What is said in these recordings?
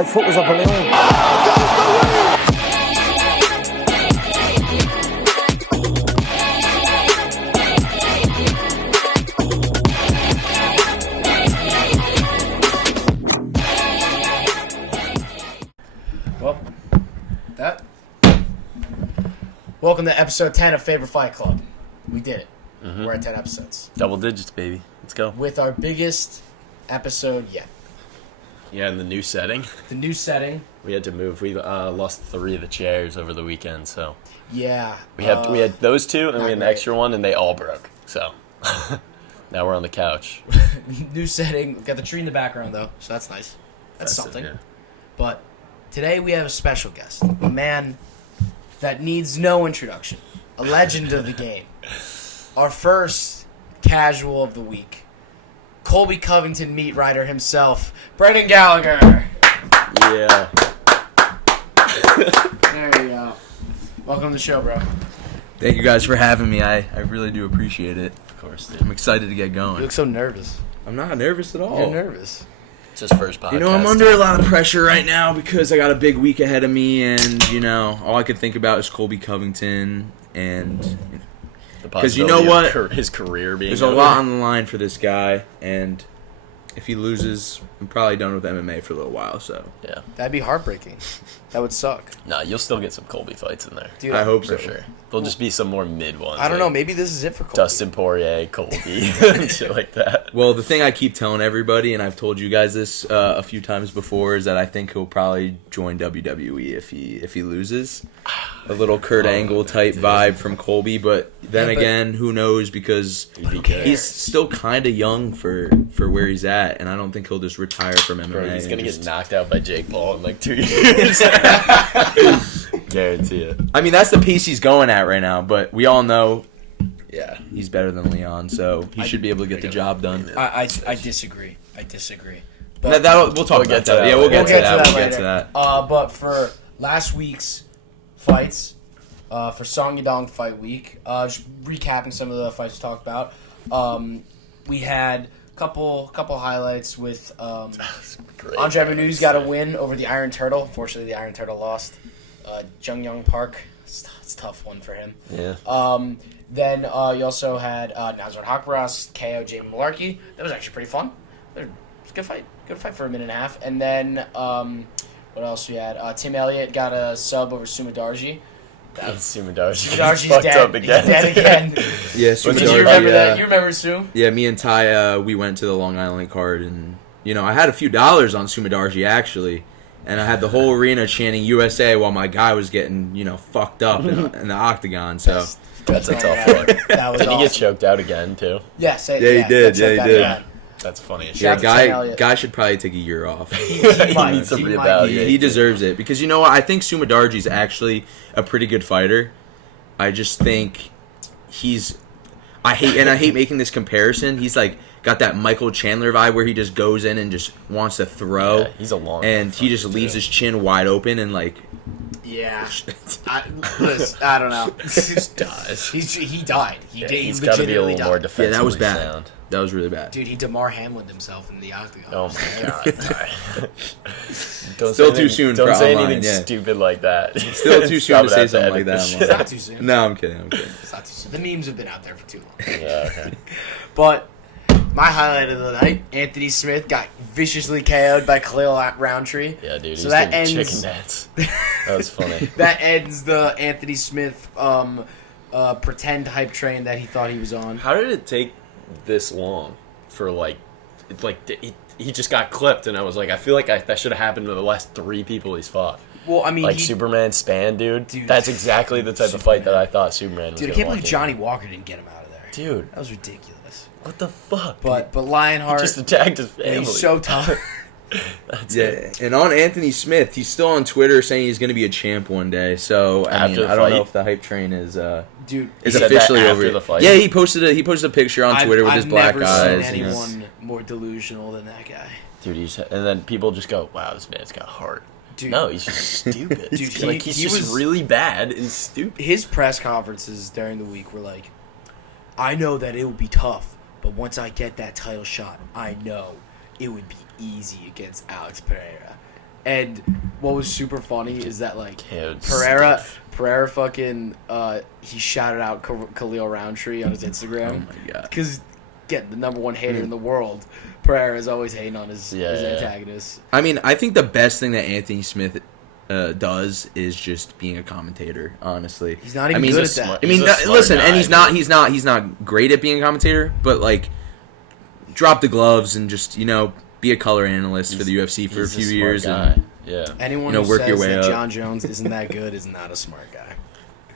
My foot was a balloon. Welcome to episode 10 of Faber Fight Club. We did it. Mm-hmm. We're at 10 episodes. Double digits, baby. Let's go. With our biggest episode yet. Yeah, in the new setting. The new setting. We had to move. We lost 3 of the chairs over the weekend, so. Yeah. We had those 2, and we had an extra one, and they all broke. So, now we're on the couch. New setting. We've got the tree in the background, though, so that's nice. That's something. Yeah. But today we have a special guest. A man that needs no introduction. A legend of the game. Our first casual of the week. Colby Covington meat rider himself, Brendan Gallagher. Yeah. There you go. Welcome to the show, bro. Thank you guys for having me. I really do appreciate it. Of course, dude. I'm excited to get You going. look so nervous. I'm not nervous at all. You're nervous. It's his first podcast. You know, I'm under a lot of pressure right now because I got a big week ahead of me, and, you know, all I could think about is Colby Covington, and because you know what? His career being there's over. a lot on the line for this guy, and if he loses, I'm probably done with MMA for a little while, so. Yeah. That'd be heartbreaking. That would suck. Nah, you'll still get some Colby fights in there. Dude, I hope For so. sure. There'll just be some more mid ones. I don't like know. Maybe this is it for Colby. Dustin Poirier, Colby, and shit like that. Well, the thing I keep telling everybody, and I've told you guys this a few times before, is that I think he'll probably join WWE if he loses. A little Kurt Angle type vibe from Colby, but then again, who knows? Because he's still kind of young for where he's at, and I don't think he'll just retire from MMA. Bro, he's gonna and get knocked out by Jake Paul in like 2 years. Guarantee it. I mean, that's the pace he's going at right now, but we all know, Yeah. he's better than Leon, so he should be able to get the job done. I disagree. But We'll talk about that. Yeah, we'll get to that. We'll get to that. But for last week's fights, for Song Yadong Fight Week, just recapping some of the fights we talked about, we had a couple highlights with Andre Manu's got a win over the Iron Turtle. Unfortunately, the Iron Turtle lost. Jung Young Park, it's a tough one for him. Yeah. Then you also had Nazar Hakbaras KO Jamie Malarkey. That was actually pretty fun. It was a good fight. Good fight for a minute and a half. And then what else we had? Tim Elliott got a sub over Sumadarji. Sumadarji's Darji's dead. up again. He's dead again. Yeah, Did you remember that? You remember Sue? Yeah, me and Ty, we went to the Long Island card, and, you know, I had a few dollars on Sumadarji, actually, and I had the whole arena chanting USA while my guy was getting, you know, fucked up in the octagon, so. That's a tough one. That was Did he get awesome. choked out again, too? Yeah, he did. That's funny as shit. Yeah, Shout out to Tim Elliott. guy should probably take a year off. He needs to He reevaluate. He deserves it, because you know what? I think Sumadarji's actually a pretty good fighter. I just think I hate making this comparison. He's like got that Michael Chandler vibe where he just goes in and just wants to throw. Yeah, he's a long and he just leaves his chin wide open and like. Yeah. I don't know. He just dies. He died. He's got to be a little more defensively Yeah, that was bad. sound. That was really bad. Dude, he Damar Hamlin'd himself in the octagon. Oh my god. Still too soon Don't for say online, anything yeah. stupid like that. Still too soon to say something like that. It's not too soon. No, I'm kidding. It's not too soon. The memes have been out there for too long. Yeah, okay. But my highlight of the night, Anthony Smith got viciously KO'd by Khalil Roundtree. Yeah, dude. So He's that doing ends- chicken nets. That was funny. That ends the Anthony Smith pretend hype train that he thought he was on. How did it take this long for he just got clipped, and I was like, I feel like that should have happened to the last 3 people he's fought. Well, I mean, Like Superman Span, dude. Dude. That's exactly the type of fight that I thought Superman was dude, I gonna can't walk believe in. Johnny Walker didn't get him out of there. Dude, That was ridiculous. what the fuck? But Lionheart, just attacked his family. he's so tough. That's Yeah, it. and on Anthony Smith, he's still on Twitter saying he's going to be a champ one day. So I After mean, the I don't know fight? if the hype train is Dude, is said that officially after over. the fight? Yeah, he posted a picture on Twitter with his black I've eyes. never and seen it's- anyone more delusional than that guy. Dude, and then people just go, "Wow, this man's got heart." Dude, No, he's just stupid. Dude, he's he just was- really bad and stupid. his press conferences during the week were like, I know that it would be tough, but once I get that title shot, I know it would be easy against Alex Pereira. And what was super funny is that, like, Yeah, Pereira fucking, he shouted out Khalil Roundtree on his Instagram. Oh my god. Because, again, the number one hater in the world, Pereira is always hating on his antagonist. I mean, I think the best thing that Anthony Smith does is just being a commentator. Honestly, he's not even good at that. I mean, listen, and he's not great at being a commentator, but like, drop the gloves and just be a color analyst for the UFC for a few years and anyone who work says your way that up. John Jones isn't that good is not a smart guy.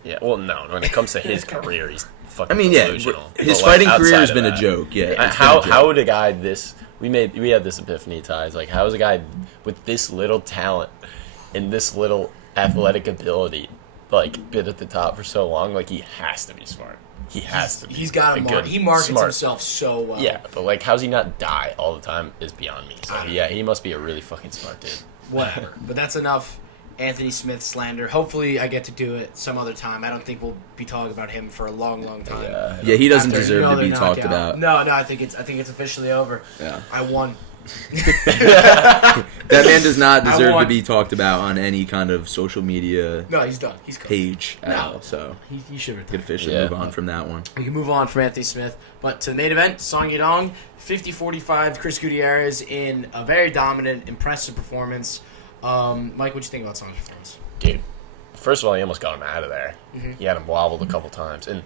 Yeah, well, no. When it comes to his career, he's fucking I mean, delusional. his But, like, fighting career has outside been of a that, joke. Yeah, how would a guy this we had this epiphany, Ties, like how is a guy with this little talent and this little athletic ability like been at the top for so long? Like, he has to be smart. He has to be. He's got he markets himself so well. Yeah, but like, how's he not die all the time is beyond me. So yeah, he must be a really fucking smart dude. Whatever. But that's enough Anthony Smith slander. Hopefully I get to do it some other time. I don't think we'll be talking about him for a long, long time. Yeah, he doesn't After deserve to be talked knockout. about. No, I think it's officially over. Yeah. I won. That man does not deserve to be talked about on any kind of social media No, he's done. He's cooked. page at all. So He should retire. could officially move on from that one. We can move on from Anthony Smith. But to the main event, Song Yadong, 50-45, Chris Gutierrez in a very dominant, impressive performance. Mike, what'd you think about Song's performance? Dude, first of all, he almost got him out of there. He had him wobbled a couple times. And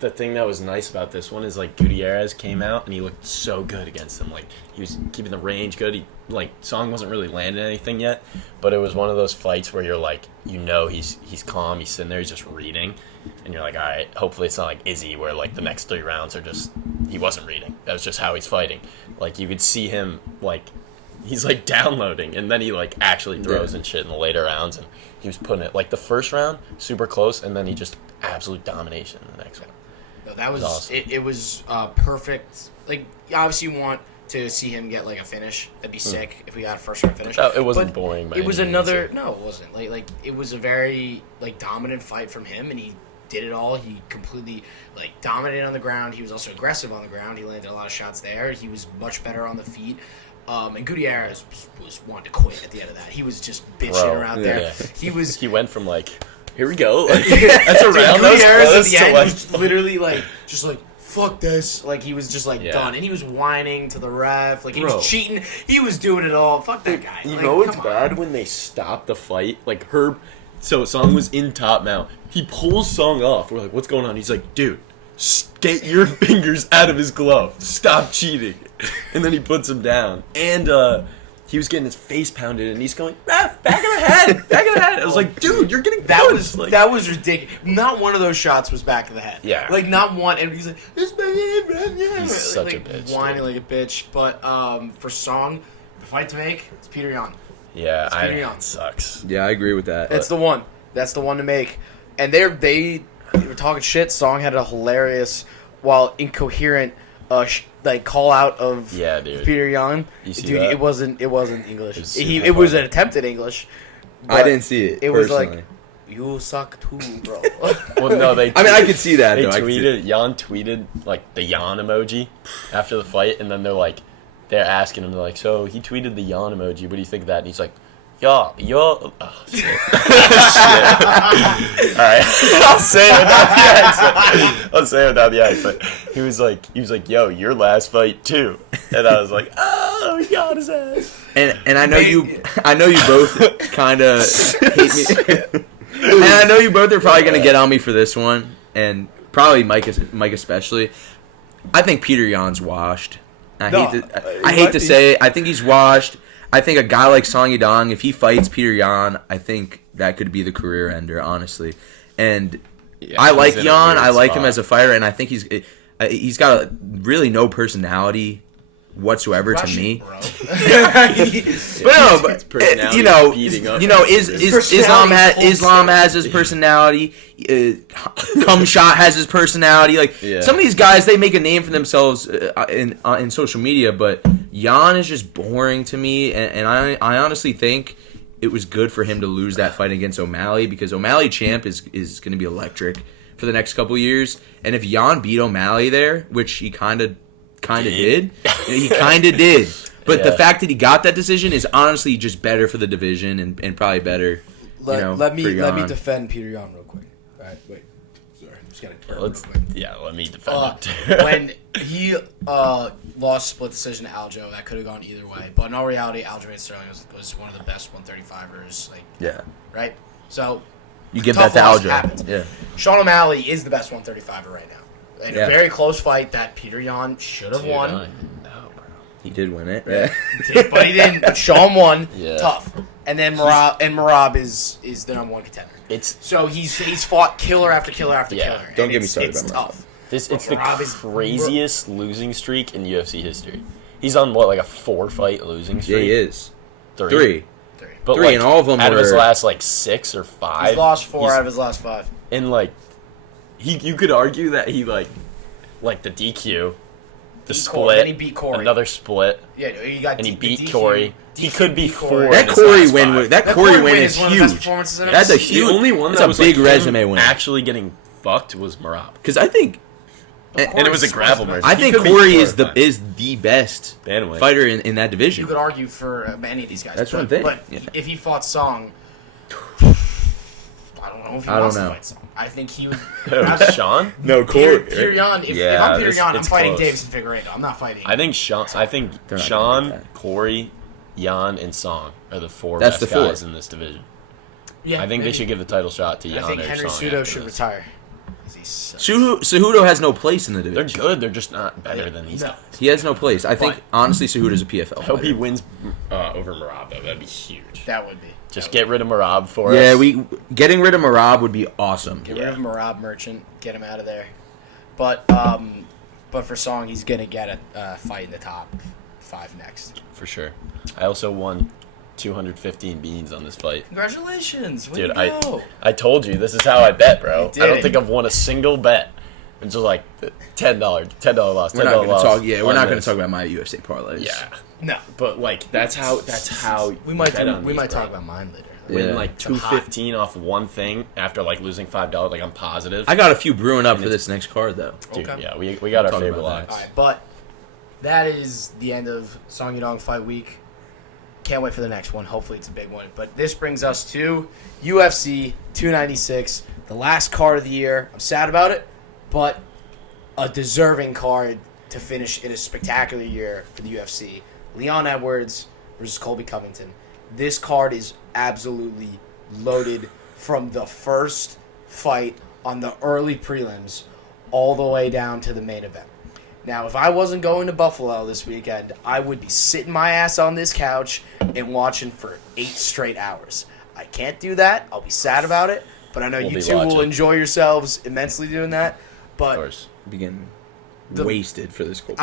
the thing that was nice about this one is, like, Gutierrez came out and he looked so good against him. Like, he was keeping the range good. Song wasn't really landing anything yet, but it was one of those fights where you're like, he's calm, he's sitting there, he's just reading, and you're like, all right, hopefully it's not like Izzy where, like, the next 3 rounds are just, he wasn't reading. That was just how he's fighting. Like, you could see him, like, he's, like, downloading, and then he, like, actually throws and shit in the later rounds, and he was putting it, like, the first round, super close, and then he just absolute domination in the next one. No, that was awesome. It was perfect. Like, obviously you want to see him get, like, a finish. That'd be sick if we got a first round finish. No, it wasn't But boring. It was another... No, it wasn't. Like, it was a very, like, dominant fight from him, and he did it all. He completely, like, dominated on the ground. He was also aggressive on the ground. He landed a lot of shots there. He was much better on the feet. And Gutierrez was wanting to quit at the end of that. He was just bitching around there. Yeah. He went from, like, here we go. Like, that's Dude, around Gutierrez those at the to, end like, was literally, like, just like, fuck this. Like, he was just, like, done. And he was whining to the ref. Like, he was cheating. He was doing it all. Fuck that guy. You like, know what's come bad? on. When they stopped the fight, like, so Song was in top mount. He pulls Song off. We're like, what's going on? He's like, dude, get your fingers out of his glove. Stop cheating. And then he puts him down. And he was getting his face pounded, and he's going, ref, back of the head, back of the head. I was like, dude, you're getting punched. That was ridiculous. Not one of those shots was back of the head. Yeah. Like, not one. And he's like, this man, He's such a bitch. Whining like a bitch. But for Song, the fight to make, it's Peter Yan. Yeah, Yan. it sucks. Yeah, I agree with that. That's the one. That's the one to make. And they were talking shit. Song had a hilarious, while incoherent, like, call out of Peter Yan. You see Dude, that? it wasn't English. It's It was an attempt at English. I didn't see it. It was personally. like, you suck too, bro. Well, no, they. I mean, I could see that. They though. Jan tweeted like the Jan emoji after the fight, and then they're asking him, like, so he tweeted the Jan emoji. What do you think of that? And he's like, yo, oh, shit. Shit. All right, I'll say it without the accent. He was like, yo, your last fight too, and I was like, oh, he got his ass. And I know you both kind of hate me. And I know you both are probably going to get on me for this one, and probably Mike especially. I think Peter Yan's washed. I hate to say it. I think he's washed. I think a guy like Song Yadong, if he fights Peter Yan, I think that could be the career ender, honestly. And I like Yan. I like him as a fighter, and I think he's got really no personality whatsoever to me. Islam has his personality. Cumshot has his personality. Some of these guys, they make a name for themselves in social media, but Yan is just boring to me, and I honestly think it was good for him to lose that fight against O'Malley, because O'Malley champ is going to be electric for the next couple years, and if Yan beat O'Malley there, which he kind of did. He kind of did. But the fact that he got that decision is honestly just better for the division and probably better. Let me defend Peter Yan real quick. All right, wait. Sorry, I'm just gonna real quick. Yeah, let me defend him. When he lost split decision to Aljo, that could have gone either way. But in all reality, Aljamain Sterling was one of the best 135ers. Right. So you give that to Aljo. Happens. Yeah. Sean O'Malley is the best 135er right now. In a very close fight that Peter Yan should have won. He did win it. Yeah. But he didn't. But Sean won. Yeah. Tough. And then Merab is the number one contender. So he's fought killer after killer after killer. Don't get me started about Merab. Tough. It's the craziest losing streak in UFC history. He's on like a 4-fight losing streak. Yeah, he is. Three. But Three, and all of them out were... of his last 6 or 5. He's lost 4 out of his last 5. And you could argue that he the DQ, the split, and he beat Corey. Another split. Yeah, he beat Corey. He could be 4. That Corey win is huge. That's a huge. The only one that was a big resume win. Actually getting fucked was Merab. Because I think, and it was a gravel match. I think Corey is the best fighter in that division. You could argue for any of these guys. That's what I'm thinking. But if he fought Song, I don't know if he wants to fight Song. I think he would. Sean? No, Corey. Peter Yan. If I'm Peter Yan, I'm fighting Davison Figueiredo. I'm not fighting. I think Sean, Corey, Yan, and Song are the 4 That's best guys in this division. Yeah, I think they should give the title shot to Yan. I think or Henry Song Cejudo should this. retire. Cejudo has no place in the division. They're good. They're just not better than these guys. He has no place. I think, honestly, Cejudo's a PFL. I hope he wins over Merab, though. That'd be huge. That would be. Just get rid of Merab for us. Yeah, getting rid of Merab would be awesome. Get rid of Merab Merchant. Get him out of there. But for Song, he's gonna get a fight in the top 5 next. For sure. I also won 215 beans on this fight. Congratulations, dude! I told you this is how I bet, bro. I don't think I've won a single bet. It's just like $10 loss. We're not going to talk. Yeah, we're not going to talk about my UFC parlays. Yeah, no. But that's how we might talk about mine later. Win 215 off one thing after losing $5. I'm positive. I got a few brewing up for this next card though. Dude, yeah, we got our favorite lines. All right, but that is the end of Song Yadong Fight Week. Can't wait for the next one. Hopefully it's a big one. But this brings us to UFC 296, the last card of the year. I'm sad about it, but a deserving card to finish in a spectacular year for the UFC. Leon Edwards versus Colby Covington. This card is absolutely loaded from the first fight on the early prelims all the way down to the main event. Now, if I wasn't going to Buffalo this weekend, I would be sitting my ass on this couch and watching for 8 straight hours. I can't do that. I'll be sad about it, but I know you two will enjoy yourselves immensely doing that. But of course, begin wasted for this Colby.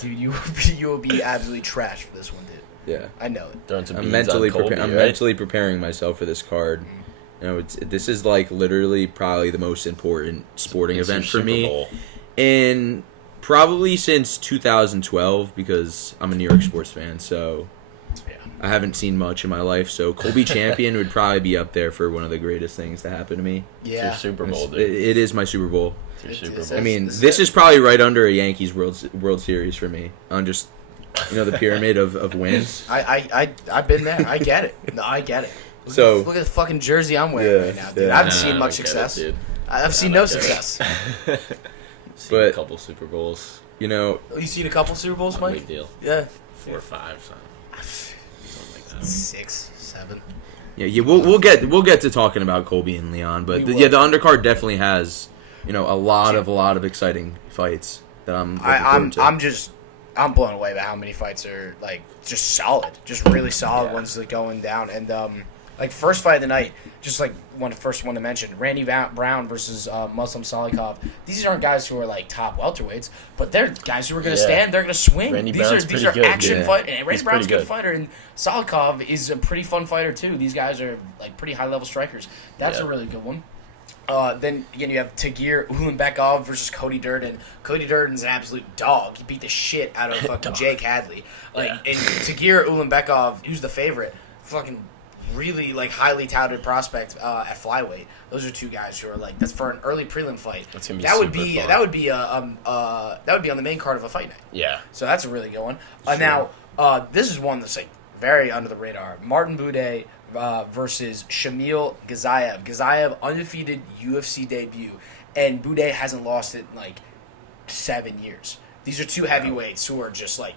Dude, you will be absolutely trash for this one, dude. Yeah, I know it. I'm mentally preparing myself for this card. This is literally probably the most important sporting event for me, and probably since 2012 because I'm a New York sports fan. So I haven't seen much in my life. So Colby champion would probably be up there for one of the greatest things to happen to me. Yeah, it's your Super Bowl, dude. It is my Super Bowl. It's your Super Bowl. I mean, this is probably right under a Yankees World Series for me. On just the pyramid of wins. I've been there. I get it. No, I get it. Look at the fucking jersey I'm wearing right now, dude. I haven't seen much success. I've seen no success. Seen a couple Super Bowls. You seen a couple Super Bowls, Mike? Big deal. Yeah. 4 or 5, something like that. 6, 7. Yeah. We'll get to talking about Colby and Leon, but the undercard definitely has a lot of exciting fights that I'm blown away by how many fights are just solid, just really solid ones that going down. And first fight of the night, just first one to mention, Randy Brown versus Muslim Salikov. These aren't guys who are top welterweights, but they're guys who are going to stand. They're going to swing. These are action fight. And Randy Brown's a good fighter, and Salikov is a pretty fun fighter too. These guys are pretty high level strikers. That's a really good one. Then again, you have Tagir Ulanbekov versus Cody Durden. Cody Durden's an absolute dog. He beat the shit out of fucking Jake Hadley. And Tagir Ulanbekov, who's the favorite, fucking really highly touted prospect at flyweight. Those are two guys who are that's for an early prelim fight. That's gonna be that would be on the main card of a fight night. Yeah. So that's a really good one. Sure. Now This is one that's like very under the radar. Martin Buday versus Shamil Ghazayev. Ghazayev, undefeated UFC debut, and Buday hasn't lost it in like 7 years. These are two heavyweights who are just like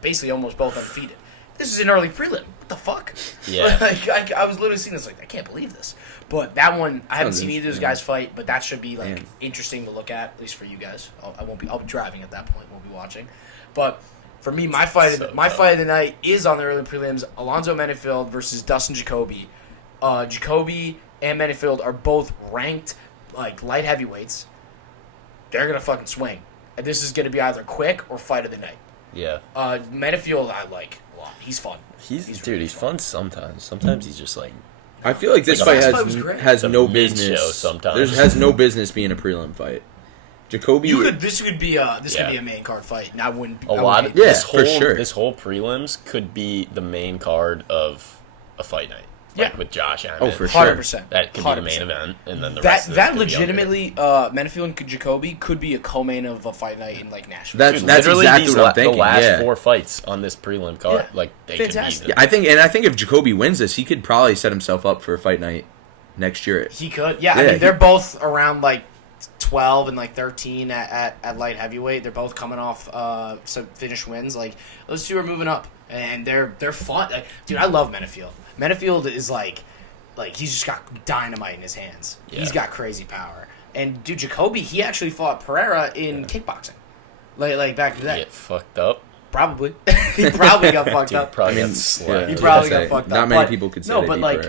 basically almost both undefeated. This is an early prelim. What the fuck? Yeah. Like, I was literally seeing this like, I can't believe this. But that one, I haven't seen either of those guys fight, but that should be like interesting to look at least for you guys. I'll be driving at that point. Won't be watching. But for me, my fight of the night is on the early prelims. Alonzo Menifield versus Dustin Jacoby. Jacoby and Menifield are both ranked like light heavyweights. They're gonna fucking swing. And this is gonna be either quick or fight of the night. Yeah. Menifield I like a lot. He's fun. He's fun sometimes. Sometimes he's just like. I feel like this fight has no business. Sometimes has no business being a prelim fight. Jacoby. This could be a main card fight. And I wouldn't. This for sure. This whole prelims could be the main card of a fight night. Like with Josh Emmett. Oh, for sure. 100%. That could be the main event, and then the rest of that legitimately, Menifield and Jacoby could be a co-main of a fight night in like Nashville. That's exactly what I'm thinking. The last 4 fights on this prelim card, like they fantastic. could be. I think if Jacoby wins this, he could probably set himself up for a fight night next year. He could, I mean, they're both around like 12 and like 13 at light heavyweight. They're both coming off some finished wins. Like those two are moving up, and they're fun. Like, dude, I love Menifield. Menifield is like he's just got dynamite in his hands. Yeah. He's got crazy power. And dude, Jacoby, he actually fought Pereira in kickboxing, like back in the day. Get fucked up. Probably. He probably got fucked up. Probably got slapped. He probably got fucked up. Not many people could say that. No, but like,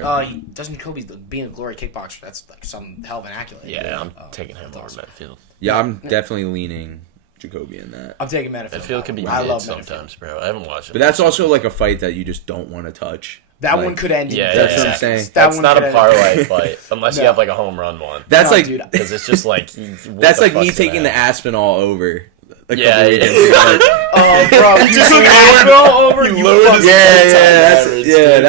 doesn't Jacoby being a glory kickboxer? That's like some hell of an accolade. Yeah, I'm taking him over Menifield. Yeah, I'm definitely leaning Jacoby in that. I'm taking Menifield. Menifield can be good sometimes, bro. I haven't watched it. But that's also like a fight that you just don't want to touch. That one could end. That's what I'm saying. That's not a parlay fight unless you have like a home run one. That's because it's just like that's like me taking the Aspinall over. Yeah. Oh, bro, you just took Aspinall over. That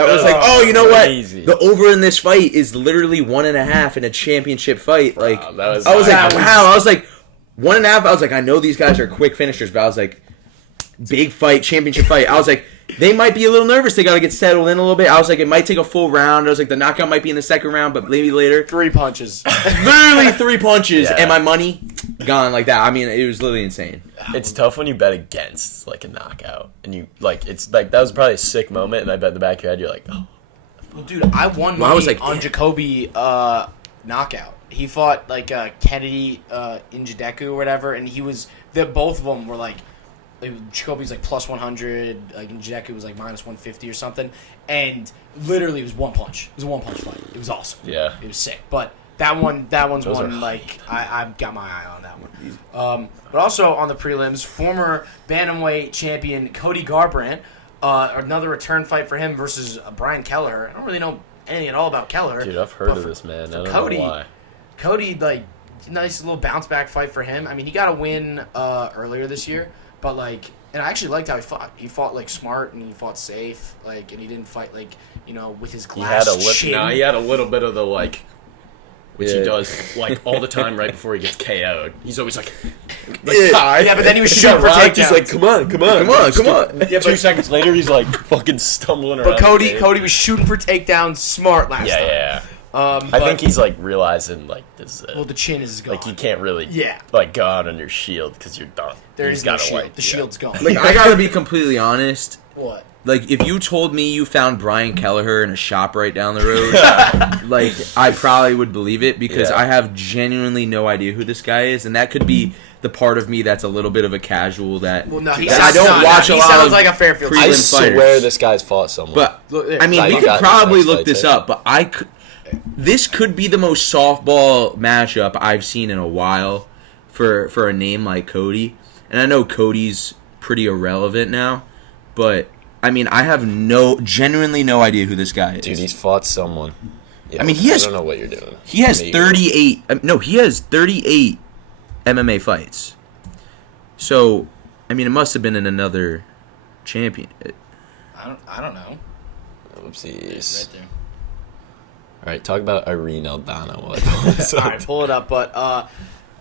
was like, oh, you know what? The over in this fight is literally 1.5 in a championship fight. Like, I was like, wow. I was like 1.5. I was like, I know these guys are quick finishers, but I was like, big fight, championship fight. I was like, they might be a little nervous. They got to get settled in a little bit. I was like, it might take a full round. I was like, the knockout might be in the second round, but maybe later. 3 punches. Literally 3 punches, and my money gone like that. I mean, it was literally insane. It's tough when you bet against like a knockout, and you like it's like that was probably a sick moment, and I bet in the back of your head you're like, oh. Well, dude, I won money on Jacoby knockout. He fought like Kennedy Njoku or whatever, and both of them were like Jacoby's like plus 100, like Njoku was like minus 150 or something, and literally it was one punch. It was a one-punch fight. It was awesome. Yeah, it was sick. But that one's one like I've got my eye on that one. But also on the prelims, former bantamweight champion Cody Garbrandt, another return fight for him versus Brian Kelleher. I don't really know anything at all about Kelleher. Dude, I've heard of this man. I don't know why. Cody, like, nice little bounce back fight for him. I mean, he got a win earlier this year, but like, and I actually liked how he fought. He fought like smart and he fought safe, like, and he didn't fight like, you know, with his glass chin. He had a little bit of the like. Which he does like all the time right before he gets KO'd. He's always like yeah, but then he was shooting for takedowns. He's like, come on. Yeah, 2 seconds later, he's like fucking stumbling around. But Cody was shooting for takedowns smart last time. Yeah. I think he's like realizing like this is it. Well, the chin is gone. Like you can't really like go out on your shield because you're done. There's no shield. The shield's gone. Like I gotta be completely honest. What? Like, if you told me you found Brian Kelleher in a shop right down the road, like, I probably would believe it because I have genuinely no idea who this guy is, and that could be the part of me that's a little bit of a casual that I don't watch a lot of sounds like a Fairfield. I swear this guy's fought someone. But, I mean, we could probably look this up, but this could be the most softball matchup I've seen in a while for a name like Cody. And I know Cody's pretty irrelevant now, but... I mean, I have genuinely no idea who this guy is. Dude, he's fought someone. Yeah, I mean, I don't know what you're doing. He has 38. No, he has 38 MMA fights. So, I mean, it must have been in another champion. I don't know. Oopsies. Right there. All right, talk about Irene Aldana. All right, pull it up. But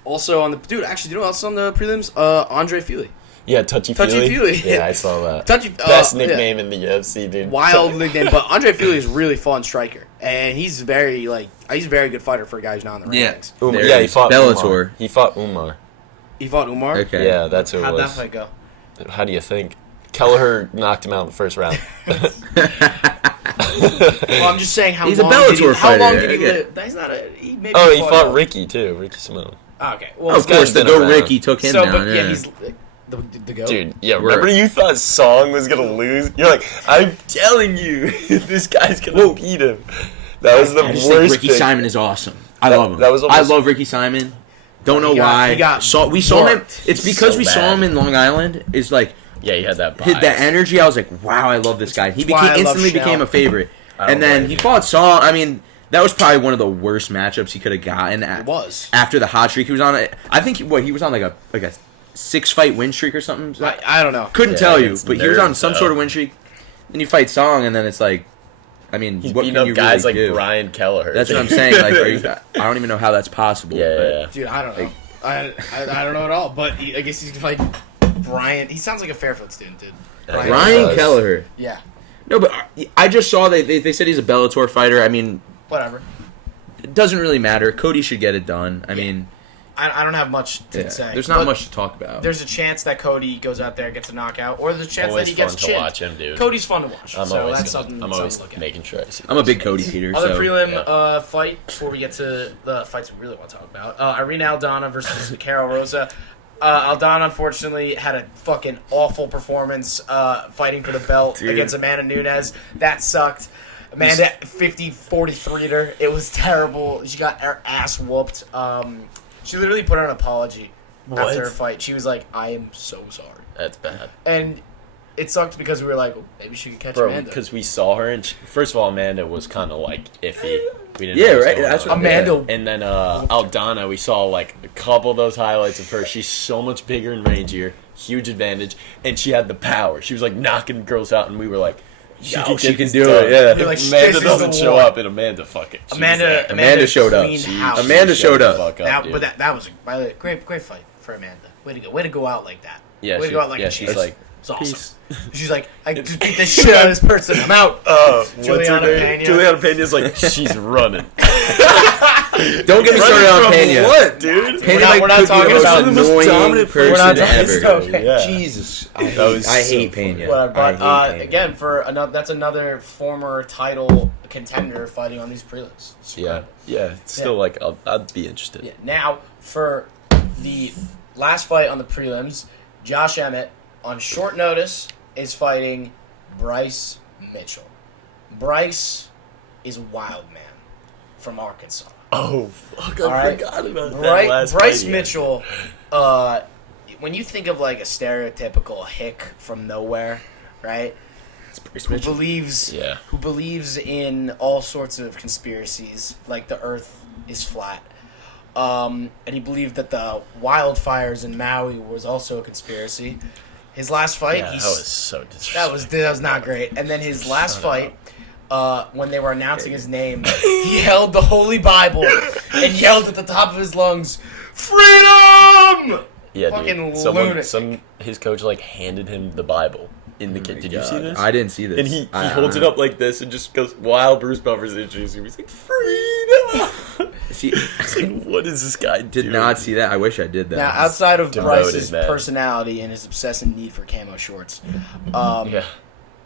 also on the actually, you know what else on the prelims? Andre Fili. Yeah, Touchy Touchy-feely. Yeah, I saw that. yeah. Best nickname in the UFC, dude. Wild nickname, but Andre Fili is a really fun striker, and he's a very good fighter for a guy who's not in the Yeah. rankings. Yeah, he fought Bellator. Umar. He fought Umar. He fought Umar. Okay. Yeah, that's who it How'd that was. fight go? How do you think? Kelleher knocked him out in the first round. Well, I'm just saying He's a Bellator how long fighter, did he okay. live? He's not a. He maybe Oh, he fought well. Ricky too. Ricky Simone. Oh, okay. Well, Of course, the been GOAT around. Ricky took him so, down. but yeah, yeah. he's the goat. Dude, yeah, Word. remember you thought Song was gonna lose? You're like, I'm telling you, this guy's gonna beat him. That was the I just worst think Ricky thing. Simon is awesome. I love him. that was I almost- love Ricky Simon. Don't know He got- why. he got we saw him. worked. It's because So we saw bad. him in Long Island. Is like Yeah, he had that bias. hit that energy. I was like, wow, I love this guy. He why I love instantly Chanel. became a favorite. I don't And then blame he you. fought Song. I mean, that was probably one of the worst matchups he could have gotten. It was. After the hot streak he was on. I think he was on like a 6-fight win streak or something. I don't know. Couldn't Yeah, tell you, it's but he was on nerves, some though. sort of win streak. Then you fight Song, and then it's like, I mean, He's what beating can up you guys really like do? Brian Kelleher. That's what I'm saying. Like, I don't even know how that's possible. Yeah, but- yeah, yeah. Dude, I don't know. I don't know at all. But I guess he's like Brian. He sounds like a Fairfield student, dude. Yeah, Brian does. Kelleher. Yeah. No, but I just saw they said he's a Bellator fighter. I mean, Whatever. it doesn't really matter. Cody should get it done. I mean, I don't have much to yeah, say. there's not but much to talk about. There's a chance that Cody goes out there and gets a knockout, or there's a chance Always that he gets fun to chinned. watch him, dude. Cody's fun to watch. I'm so always that's gonna- something. I'm something always to look at. making sure I see I'm a big those Cody fights. hater. Other So. prelim fight before we get to the fights we really want to talk about. Irene Aldana versus Carol Rosa. Aldana, unfortunately, had a fucking awful performance fighting for the belt Dude. against Amanda Nunes. That sucked. Amanda 43'd her. It was terrible. She got her ass whooped. She literally put out an apology What? after her fight. She was like, I am so sorry. That's bad. And it sucked because we were like, oh, maybe she could catch Bro, Amanda. because we saw her, and first of all, Amanda was kind of like iffy. We didn't Yeah, know what was right, going that's on. what- Amanda. And then Aldana, we saw like a couple of those highlights of her. She's so much bigger and rangier, huge advantage, and she had the power. She was like knocking girls out, and we were like, She "Yo, can get this do done." it, yeah. You're like, Amanda this is doesn't the show one. up, and Amanda fucking. she was there. Amanda showed up. cleaned She- house. she Amanda showed up. the fuck That, dude. but that was by the way, great fight for Amanda. Way to go out like that. Yeah, way she- to go out like yeah, a she's champ. like, it's awesome. peace. She's like, I just beat the shit out of this person. I'm out. What's her Juliana name? Pena. Juliana Pena's like, she's running. Don't get me started on Running from Pena. What, dude? Pena We're not- like we're not could be talking the about most the most annoying dominant We're person not ever. talking about- Yeah. Jesus, That was I so hate funny. Pena. But I hate Pena. again, for another, that's another former title contender fighting on these prelims. It's Yeah, incredible. yeah. It's still like I'd be interested. Yeah. Now for the last fight on the prelims, Josh Emmett on short notice is fighting Bryce Mitchell. Bryce is a wild man from Arkansas. Oh fuck! All right. forgot about Bryce fight. Mitchell, when you think of like a stereotypical hick from nowhere, right? Who believes Yeah. who believes in all sorts of conspiracies, like the Earth is flat, and he believed that the wildfires in Maui was also a conspiracy. His last fight, Yeah, that was so that was not great. And then his last fight, when they were announcing his name, he held the Holy Bible and yelled at the top of his lungs, "Freedom!" Yeah, Fucking dude. lunatic. His coach like handed him the Bible in the kid. Did you see this? I didn't see this. And he I holds it don't up like this and just goes while Bruce Buffer's introducing him. He's like, "Freedom!" See, It's like, what is this guy did doing? not see that. I wish I did that. Now, outside of devoted, Bryce's man. personality and his obsessive need for camo shorts, Yeah.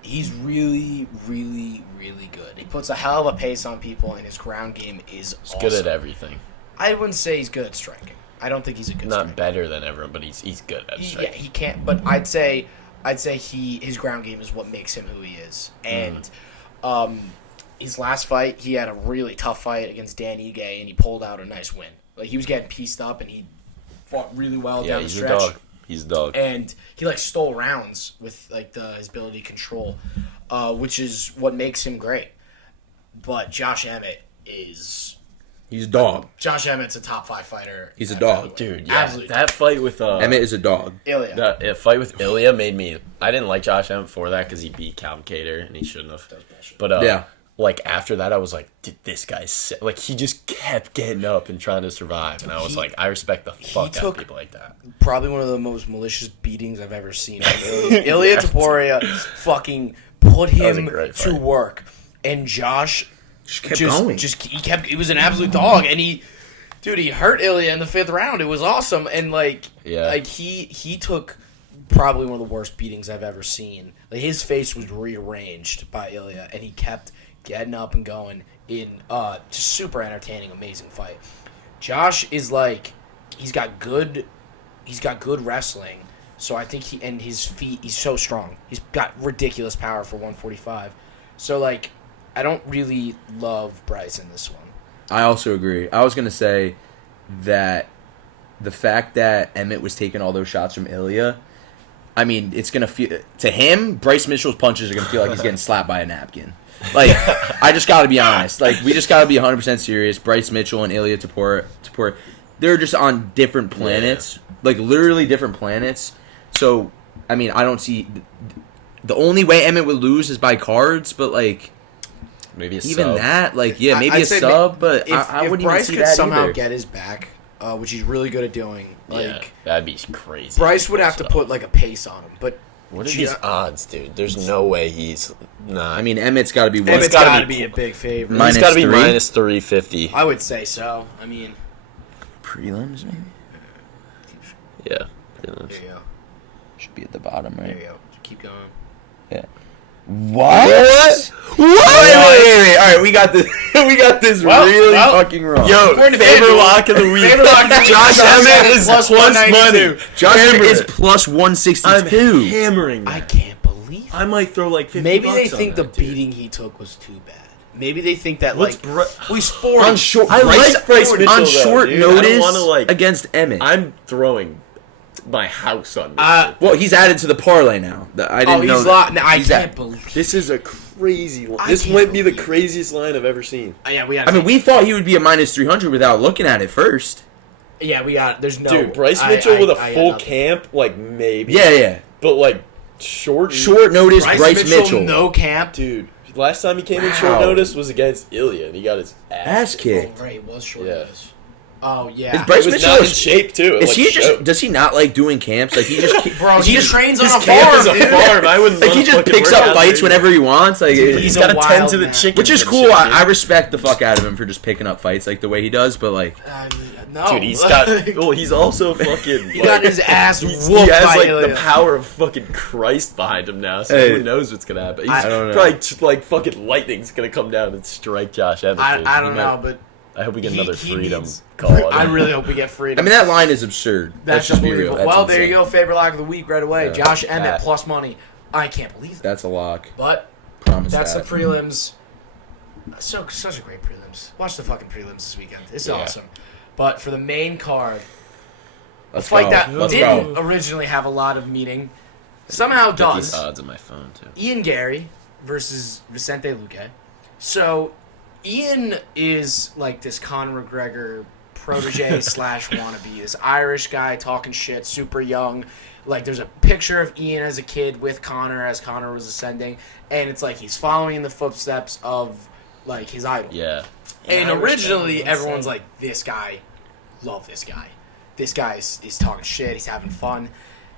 he's really, really, really good. He puts a hell of a pace on people, and his ground game is He's awesome. good at everything. I wouldn't say he's good at striking. I don't think he's a good Not striker. better than everyone, but he's good at Yeah, striking. he can't. But I'd say his ground game is what makes him who he is. And his last fight, he had a really tough fight against Dan Ige, and he pulled out a nice win. Like he was getting pieced up, and he fought really well Yeah, down the he's a stretch. dog. He's a dog. And he like stole rounds with like his ability to control, which is what makes him great. But Josh Emmett is He's a dog. Josh Emmett's a top 5 fighter. He's a at dog. featherweight. Dude, yeah. Absolutely. That fight with Emmett is a dog. Ilya. that fight with Ilya made me. I didn't like Josh Emmett before that because he beat Calvin Cater and he shouldn't have. That was bullshit. But Yeah. like after that, I was like, dude, this guy's sick. Like he just kept getting up and trying to survive, and I was like, I respect the fuck out of people like that. Probably one of the most malicious beatings I've ever seen. Ilya Taporia fucking put him to work, and Josh just kept going. He was an absolute dog, and he hurt Ilya in the 5th round. It was awesome, and he took probably one of the worst beatings I've ever seen. Like his face was rearranged by Ilya, and he kept getting up and going in just super entertaining, amazing fight. Josh is he's got good wrestling, so I think his feet, he's so strong. He's got ridiculous power for 145. So I don't really love Bryce in this one. I also agree. I was going to say that the fact that Emmett was taking all those shots from Ilya, I mean, it's going to feel... To him, Bryce Mitchell's punches are going to feel like he's getting slapped by a napkin. I just got to be honest. We just got to be 100% serious. Bryce Mitchell and Ilya Taporia, they're just on different planets. Yeah. Literally different planets. So, I mean, I don't see... The only way Emmett would lose is by cards, but, maybe a even sub. That, maybe a sub, but I wouldn't Bryce even see that somehow either. get his back, which he's really good at doing, that'd be crazy. Bryce would have to put a pace on him, but what are these odds, dude? There's no way he's not. I mean, Emmett's got to be. Emmett's got to be a big favorite. He's got to be minus 350. I would say so. I mean, prelims maybe. Yeah, prelims. There you go. Should be at the bottom, right? There you go. Keep going. Yeah. What? Wait! All right, we got this. We got this really fucking wrong. Yo, Faber lock of the week. Josh Emmett is plus money. Josh Emmett is plus 162. I'm hammering that. I can't believe. I might throw 50 Maybe bucks they think on the that, beating he took was too bad. Maybe they think that he's 40 on short. I like Bryce Mitchell on short though, notice I don't wanna, against Emmett. I'm throwing my house on this. Well, he's added to the parlay now. I didn't know. I can't believe this is a crazy line. This might be the craziest line I've ever seen. We thought he would be a minus 300 without looking at it first. Yeah, we got. There's no. Dude, Bryce Mitchell with a full camp, maybe. Yeah. But short notice, Bryce Mitchell. No camp, dude. Last time he came in short notice was against Ilya, and he got his ass kicked. Oh, right, it was short notice. Oh yeah, is Bryce Mitchell not in shape too? Does he not like doing camps? He just bro, he just trains on a camp farm. Is a farm. I wouldn't. He just picks up fights whenever he wants. He's got to tend to the chickens, which is cool. I respect the fuck out of him for just picking up fights the way he does. But no, dude, he's got. Well, he's also fucking. He got his ass whooped. He has by the power of fucking Christ behind him now. So who knows what's gonna happen? He's I don't know. Probably fucking lightning's gonna come down and strike Josh Emmett. I don't know, but. I hope we get another freedom call. I really hope we get freedom. I mean, that line is absurd. Let's just be real. Well, there you go. Favorite lock of the week right away. Josh Emmett plus money. I can't believe that. That's a lock. But Promise that's that. the prelims. Such a great prelims. Watch the fucking prelims this weekend. It's awesome. But for the main card, a fight that didn't originally have a lot of meaning, somehow does. These odds on my phone too. Ian Gary versus Vicente Luque. So Ian is this Conor McGregor protege / wannabe. This Irish guy talking shit, super young. There's a picture of Ian as a kid with Conor as Conor was ascending, and it's he's following in the footsteps of his idol. Yeah. And originally everyone's this guy, love this guy. This guy is talking shit. He's having fun.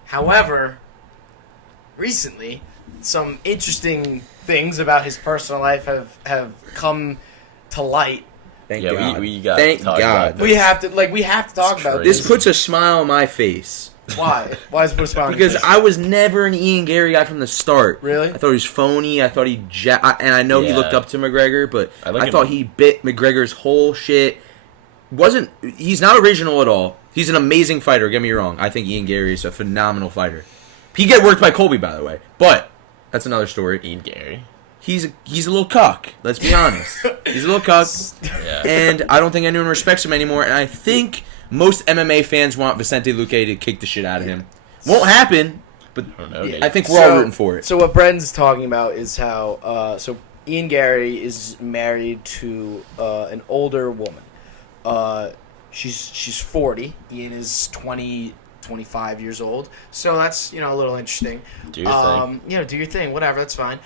However, recently, some interesting things about his personal life have come to light. Thank God. We got Thank God. We have to talk about this. Puts a smile on my face. Why? Why does it put a smile on your Because face? I was never an Ian Gary guy from the start. Really? I thought he was phony. I thought and I know he looked up to McGregor, but I thought he bit McGregor's whole shit. He's not original at all. He's an amazing fighter, get me wrong. I think Ian Gary is a phenomenal fighter. He get worked by Colby, by the way. But that's another story. Ian Gary. He's a little cuck. Let's be honest. He's a little cuck. Yeah. And I don't think anyone respects him anymore. And I think most MMA fans want Vicente Luque to kick the shit out of him. Won't happen, but I think we're all rooting for it. So what Brendan's talking about is how Ian Gary is married to an older woman. She's 40. Ian is 25 years old. So that's a little interesting. Do your thing. Do your thing. Whatever. That's fine.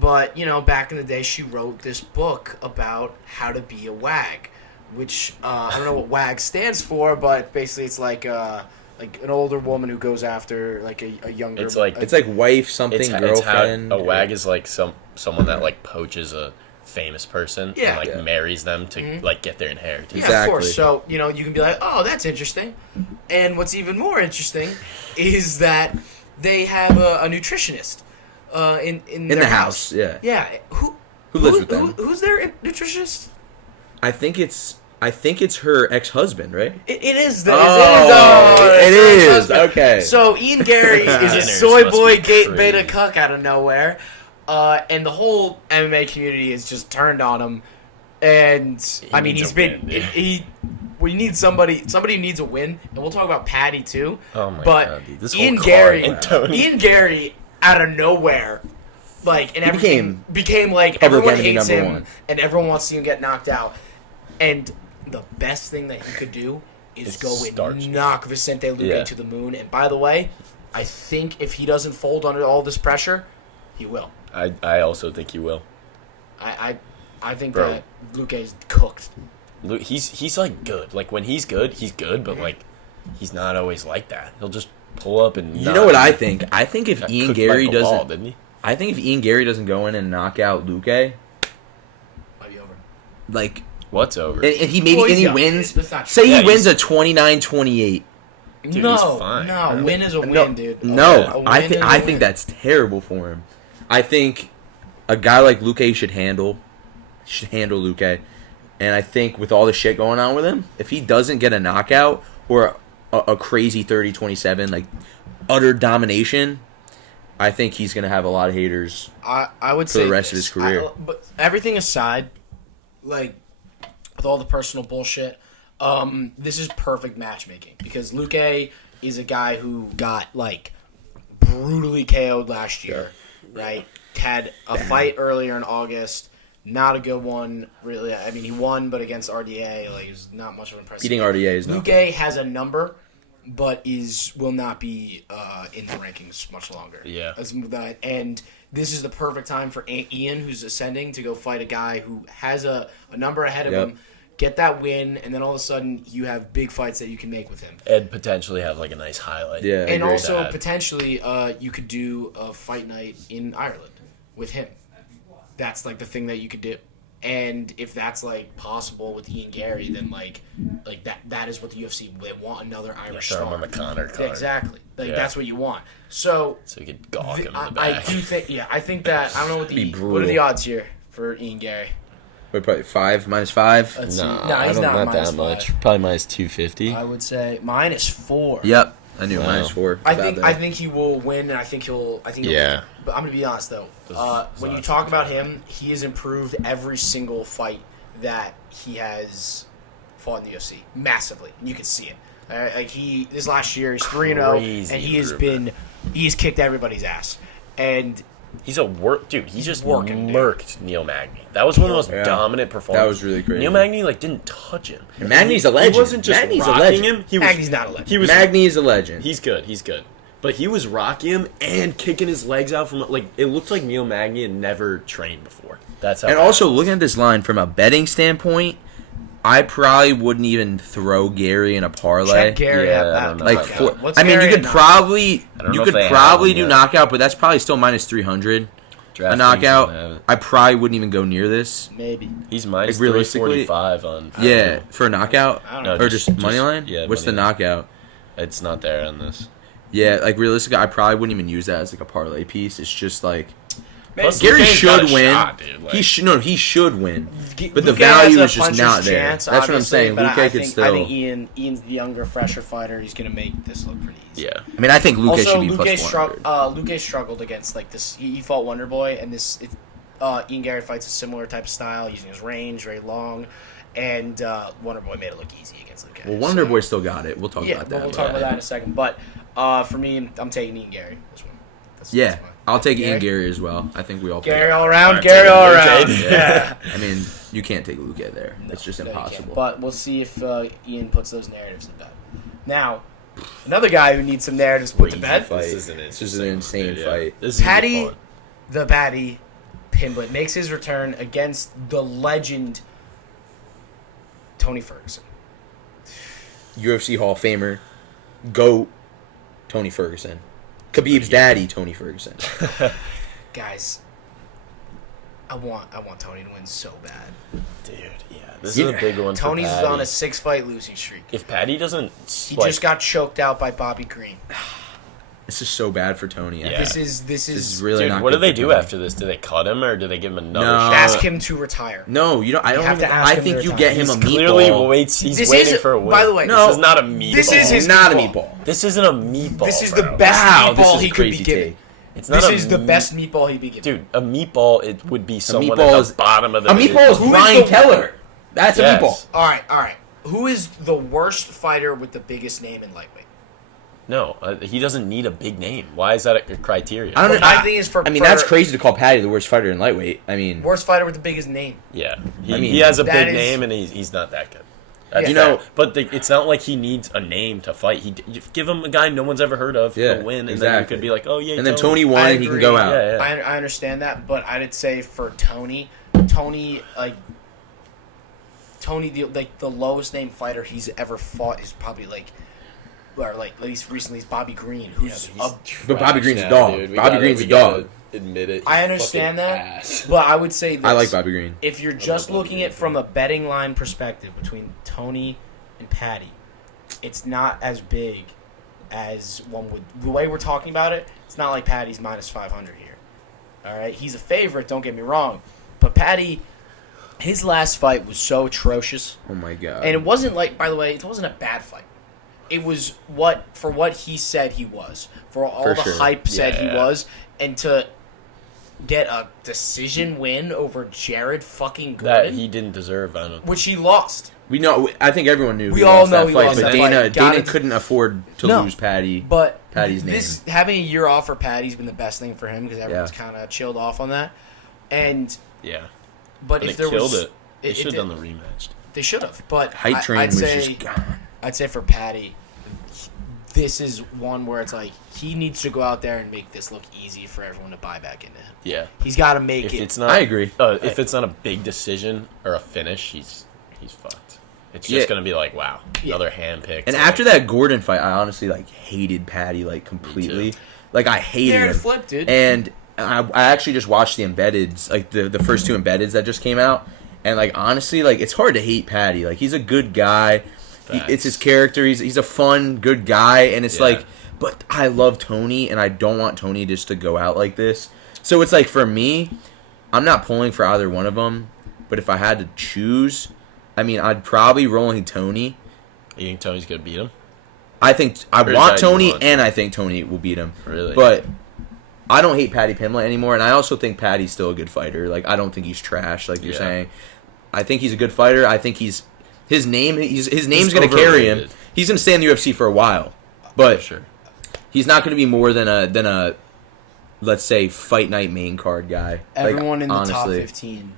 But, back in the day, she wrote this book about how to be a wag, which I don't know what wag stands for, but basically it's like an older woman who goes after like a younger. It's like wife something girlfriend. A wag is like someone that like poaches a famous person and like marries them to like get their inheritance. Yeah, Exactly. of course. So you can be like, oh, that's interesting. And what's even more interesting is that they have a nutritionist in their the house. Yeah. Yeah. Who lives with them? Who's their nutritionist? I think it's her ex-husband, right? It is. It is. Okay. So Ian Gary is a Dinners soy must boy be beta crazy. cuck out of nowhere, and the whole MMA community is just turned on him. And needs a win, dude. We need somebody who needs a win, and we'll talk about Patty too. Oh my but god, dude. This Ian whole Gary, card, Tony. Ian Gary, out of nowhere, like and everything became like public everyone enemy hates number him, one. and everyone wants to see him get knocked out. And the best thing that he could do is go starch and him. knock Vicente Luque Yeah. to the moon. And by the way, I think if he doesn't fold under all this pressure, he will. I also think you will. I think Bro. that Luque is cooked. Look, he's like good. Like when he's good, but like he's not always like that. He'll just pull up and You know what I think? I think if Ian Gary doesn't, didn't he? I think if Ian Gary doesn't go in and knock out Luque, Might be over. like, What's over? and he maybe Well, and he's he young. wins. Let's not- Say Yeah, he wins he's- a 29-28. Dude, no, he's fine. no, win is a win, No, dude. no, A win I is think a I win. think that's terrible for him. I think a guy like Luque should handle Luque, and I think with all the shit going on with him, if he doesn't get a knockout or a crazy 30-27, like utter domination, I think he's gonna have a lot of haters. I would for say the rest of his career. But everything aside, like with all the personal bullshit, this is perfect matchmaking because Luque is a guy who got like brutally KO'd last year, right? Had a fight earlier in August, not a good one, really. I mean, he won, but against RDA, like it was not much of an impressive. Beating RDA is not. Luque has a number, but will not be in the rankings much longer. Yeah. And this is the perfect time for Ian, who's ascending, to go fight a guy who has a number ahead of Yep. him, get that win, and then all of a sudden you have big fights that you can make with him. And potentially have like a nice highlight. Yeah, I And agree. also That. potentially you could do a fight night in Ireland with him. That's like the thing that you could do. And if that's like possible with Ian Gary, then like that is what the UFC, they want, another Irish Throw him star. on the Connor card. Exactly. Like Yeah. that's what you want. So So we could gawk him in the I back. do think I think that I don't know Be what are brutal. the odds here for Ian Gary. Wait, probably -5. Let's see. No, Nah, I he's don't, not not minus that much. five. Probably minus 250. I would say -4. Yep, I knew Wow. -4. I About think that. I think he will win, and I think he'll. Yeah. But I'm gonna be honest though. When you odds talk are about kinda- him, he has improved every single fight that he has fought in the UFC massively, and you can see it. Like this last year, he's 3-0, Crazy and he's improvement. kicked everybody's ass, and He's a dude. He just Working, dude. murked Neil Magny. That was one of the most Yeah. dominant performances. That was really crazy. Neil Magny like didn't touch him. And Magny's a legend. He wasn't just Magny's a rocking legend. him. He was. Magny's not a legend. He was. Magny is a legend. He's good. He's good. But he was rocking him and kicking his legs out from like it looked like Neil Magny had never trained before. That's how. And bad also it was. looking at this line from a betting standpoint, I probably wouldn't even throw Gary in a parlay. check Gary Yeah, out I that don't know. Like, knockout. What's I mean, you Gary could at probably I don't you know if could they have probably him do yet. knockout, but that's probably still -300. A DraftKings knockout. doesn't have it. I probably wouldn't even go near this. maybe? He's minus Like, realistically- 345 on. Yeah, for a knockout I don't No, know. or just money line. yeah, What's the money line. knockout? It's not there on this. Yeah, like realistically, I probably wouldn't even use that as like a parlay piece. It's just like Man, Plus, Gary Luque's got should a win. shot, dude, like- He should win. But the Luque value has a is just puncher's not there. chance, That's what I'm obviously, saying. but Luque I could think, still. I think Ian's the younger, fresher fighter. He's gonna make this look pretty easy. Yeah. I mean, I think Luque Also, should be Luque, plus 100. Luque struggled against like this. He fought Wonder Boy, and Ian Gary fights a similar type of style, using his range very long, and Wonder Boy made it look easy against Luque. Well, Wonder Boy still got it. We'll talk Yeah, about but that. we'll talk about that in a second. But for me, I'm taking Ian Gary this one. Yeah, That's mine. I'll take Gary? Ian Gary as well. I think we all. Gary pick. all around. Alright, Gary take all Luque. around. Yeah. Yeah. I mean, you can't take Luque there. It's just No, you can't. impossible. But we'll see if Ian puts those narratives to bed. Now, another guy who needs some narratives put to Crazy bed. fight. This is an This is an insane dude, fight. This is gonna be Patty, fun. the Patty, Pimblett makes his return against the legend Tony Ferguson. UFC Hall of Famer, GOAT, Tony Ferguson. Khabib's daddy, Tony Ferguson. Guys, I want Tony to win so bad. Dude, yeah. This is a big one Tony's for Patty. on a 6-fight losing streak. If Patty doesn't... He just got choked out by Bobby Green. This is so bad for Tony. Yeah. This is really Dude, not what good do they for do Tony. after this? Do they cut him or do they give him another No. shot? ask him to retire. No, you don't. I don't. have to Even, ask I him think to you retire. get him a He's clearly meatball. waits. He's This waiting is- for a win. by the way, this is not a meatball. This is his not a meatball. meatball. This isn't a meatball. This is bro. the best Wow, this meatball is he a could be crazy given. take. It's not This a is the meat- best meatball he'd be given. Dude, a meatball, it would be someone meatball at is- the bottom of the... A meatball is Who is Ryan the- Keller. That's Yes. a meatball. All right. Who is the worst fighter with the biggest name in lightweight? No, he doesn't need a big name. Why is that a criteria? I don't know. My thing is for that's crazy to call Patty the worst fighter in lightweight. I mean, worst fighter with the biggest name. Yeah. I mean, He has a that big is- name and he's not that good. That's You fair. know- but it's not like he needs a name to fight. You give him a guy no one's ever heard of, Yeah, he'll win, and then you exactly. could be like, oh yeah. and then Tony won, I and he can agree. go out. Yeah, yeah. I understand that, but I'd say for Tony, the lowest named fighter he's ever fought is probably at least recently is Bobby Green, who's But Bobby Green's a dog. Bobby Green's a dog. Admit it. I understand that, but I would say this. I like Bobby Green. If you're just looking at it from a betting line perspective between Tony and Patty, it's not as big as one would. The way we're talking about it, it's not like Patty's minus 500 here. All right, he's a favorite. Don't get me wrong, but Patty, his last fight was so atrocious, Oh my god. and it wasn't by the way, it wasn't a bad fight. It was what he said he was, for all For the sure. hype said he Yeah. was, and to get a decision win over Jared fucking that Gordon, he didn't deserve. I don't. which he lost. we know. I think everyone knew. We he all lost know that he fight, lost but that Dana fight. Gotta- couldn't afford to No. lose Patty. But Patty's this having a year off for Patty's been the best thing for him because everyone's Yeah. kind of chilled off on that. And Yeah. but And if it there killed was, it. They should have done the rematch. They should have, but Hype train I'd was say just gone. I'd say for Patty, this is one where it's like he needs to go out there and make this look easy for everyone to buy back into him. Yeah. He's got to make If it. it's not, I agree. If it's not a big decision or a finish, he's fucked. It's just Yeah. gonna be like, wow, another hand pick. And after that Gordon fight, I honestly hated Patty completely. Me too. I hated Jared him. flipped, dude. And I actually just watched the embeddeds, the first two embeddeds that just came out. And honestly, it's hard to hate Patty. He's a good guy. It's his character. He's a fun, good guy. And it's Yeah. but I love Tony, and I don't want Tony just to go out like this. So it's for me, I'm not pulling for either one of them. But if I had to choose, I'd probably roll in Tony. You think Tony's gonna beat him? I think I Or is want that you Tony, want? and I think Tony will beat him. Really? But I don't hate Patty Pimblett anymore, and I also think Patty's still a good fighter. I don't think he's trash, like you're Yeah. saying. I think he's a good fighter. I think his name's going to carry him. overrated. He's going to stay in the UFC for a while, but For sure. he's not going to be more than a let's say fight night main card guy. Everyone in the top honestly. 15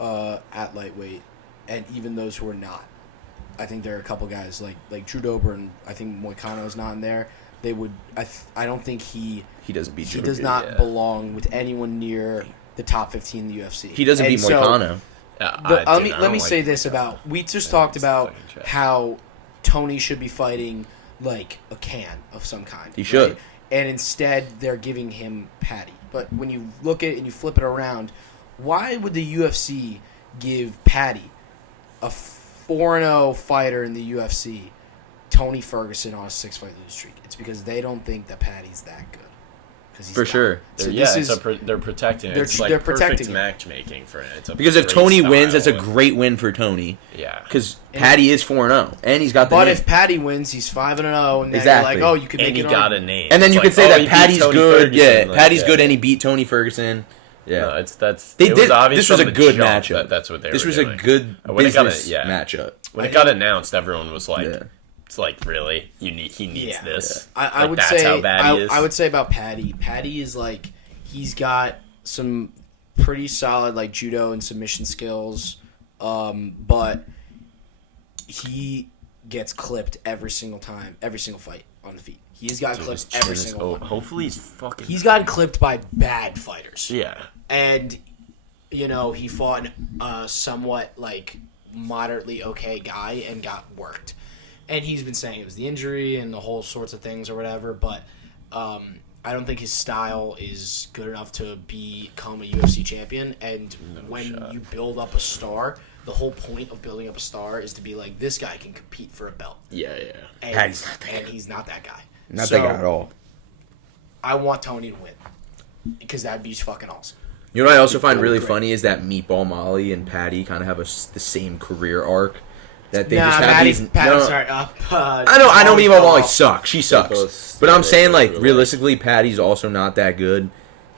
at lightweight, and even those who are not. I think there are a couple guys like Drew Dober, and I think Moicano's not in there. They would. I don't think he He doesn't beat. he Joe. does not yeah. belong with anyone near the top 15 in the UFC. He doesn't And beat so, Moicano. let me say this about we just talked about fucking trash. how Tony should be fighting like a can of some kind. He should. right? And instead they're giving him Patty. But when you look at it and you flip it around, why would the UFC give Patty, a 4-0 fighter in the UFC, Tony Ferguson on a 6-fight lose streak? It's because they don't think that Patty's that good. 'Cause he's For not. sure. So Yeah, this is they're protecting it. they're- It's like they're perfect protecting it. matchmaking for it. It's a Because if great Tony wins, that's a style. great win for Tony. Yeah. Because Patty is 4-0, and he's got the But name. if Patty wins, he's 5-0, and then Exactly. you're like, oh, you can make And he it got on. a name. And then It's you like, could say oh, that he beat Patty's Tony good. Ferguson. Yeah, Like, Patty's yeah. good, and he beat Tony Ferguson. Yeah, No, that's They it did- was obvious this was from a the good jump matchup. that that's what they this were was doing. a good When it got business yeah. matchup. When it got announced, everyone was like, Yeah. "It's like really, he needs Yeah. this." I Like, would that's say how bad he is. I would say about Patty. Patty is he's got some pretty solid judo and submission skills, but he gets clipped every single time, every single fight on the feet. He's got Dude, clipped his chin every is- single one. hopefully he's fucking. He's gotten clipped by bad fighters. yeah. And, he fought a somewhat, moderately okay guy and got worked. And he's been saying it was the injury and the whole sorts of things or whatever, but I don't think his style is good enough to become a UFC champion. And you build up a star, the whole point of building up a star is to be like, this guy can compete for a belt. Yeah. And he's not that guy. Not that guy at all. I want Tony to win because that'd be fucking awesome. You know what I also find really funny is that Meatball Molly and Patty kind of have the same career arc. That they just have these. Sorry. I know Meatball Molly sucks. She sucks. But I'm saying, realistically, Patty's also not that good.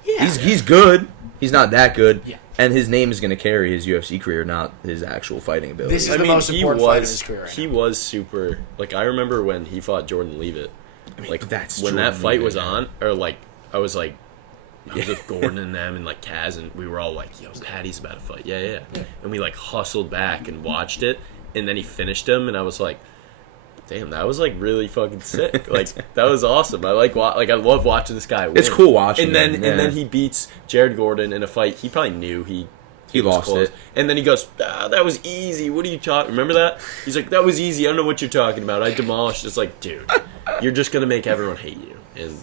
Yeah. He's good. He's not that good. Yeah. And his name is going to carry his UFC career, not his actual fighting ability. This is the most important fight of his career. He was super. I remember when he fought Jordan Leavitt. That's when Jordan that fight Leavitt, was on, or I was with Gordon and them and Kaz, and we were all like, "Yo, Patty's about to fight." Yeah. And we hustled back and watched it, and then he finished him, and I was like, "Damn, that was really fucking sick." That was awesome. I I love watching this guy win. It's cool watching. And then he beats Jared Gordon in a fight. He probably knew he lost close. it. And then he goes, that was easy. What are you talking? Remember that? He's like, that was easy. I don't know what you're talking about. I demolished. It's like, dude, you're just gonna make everyone hate you. And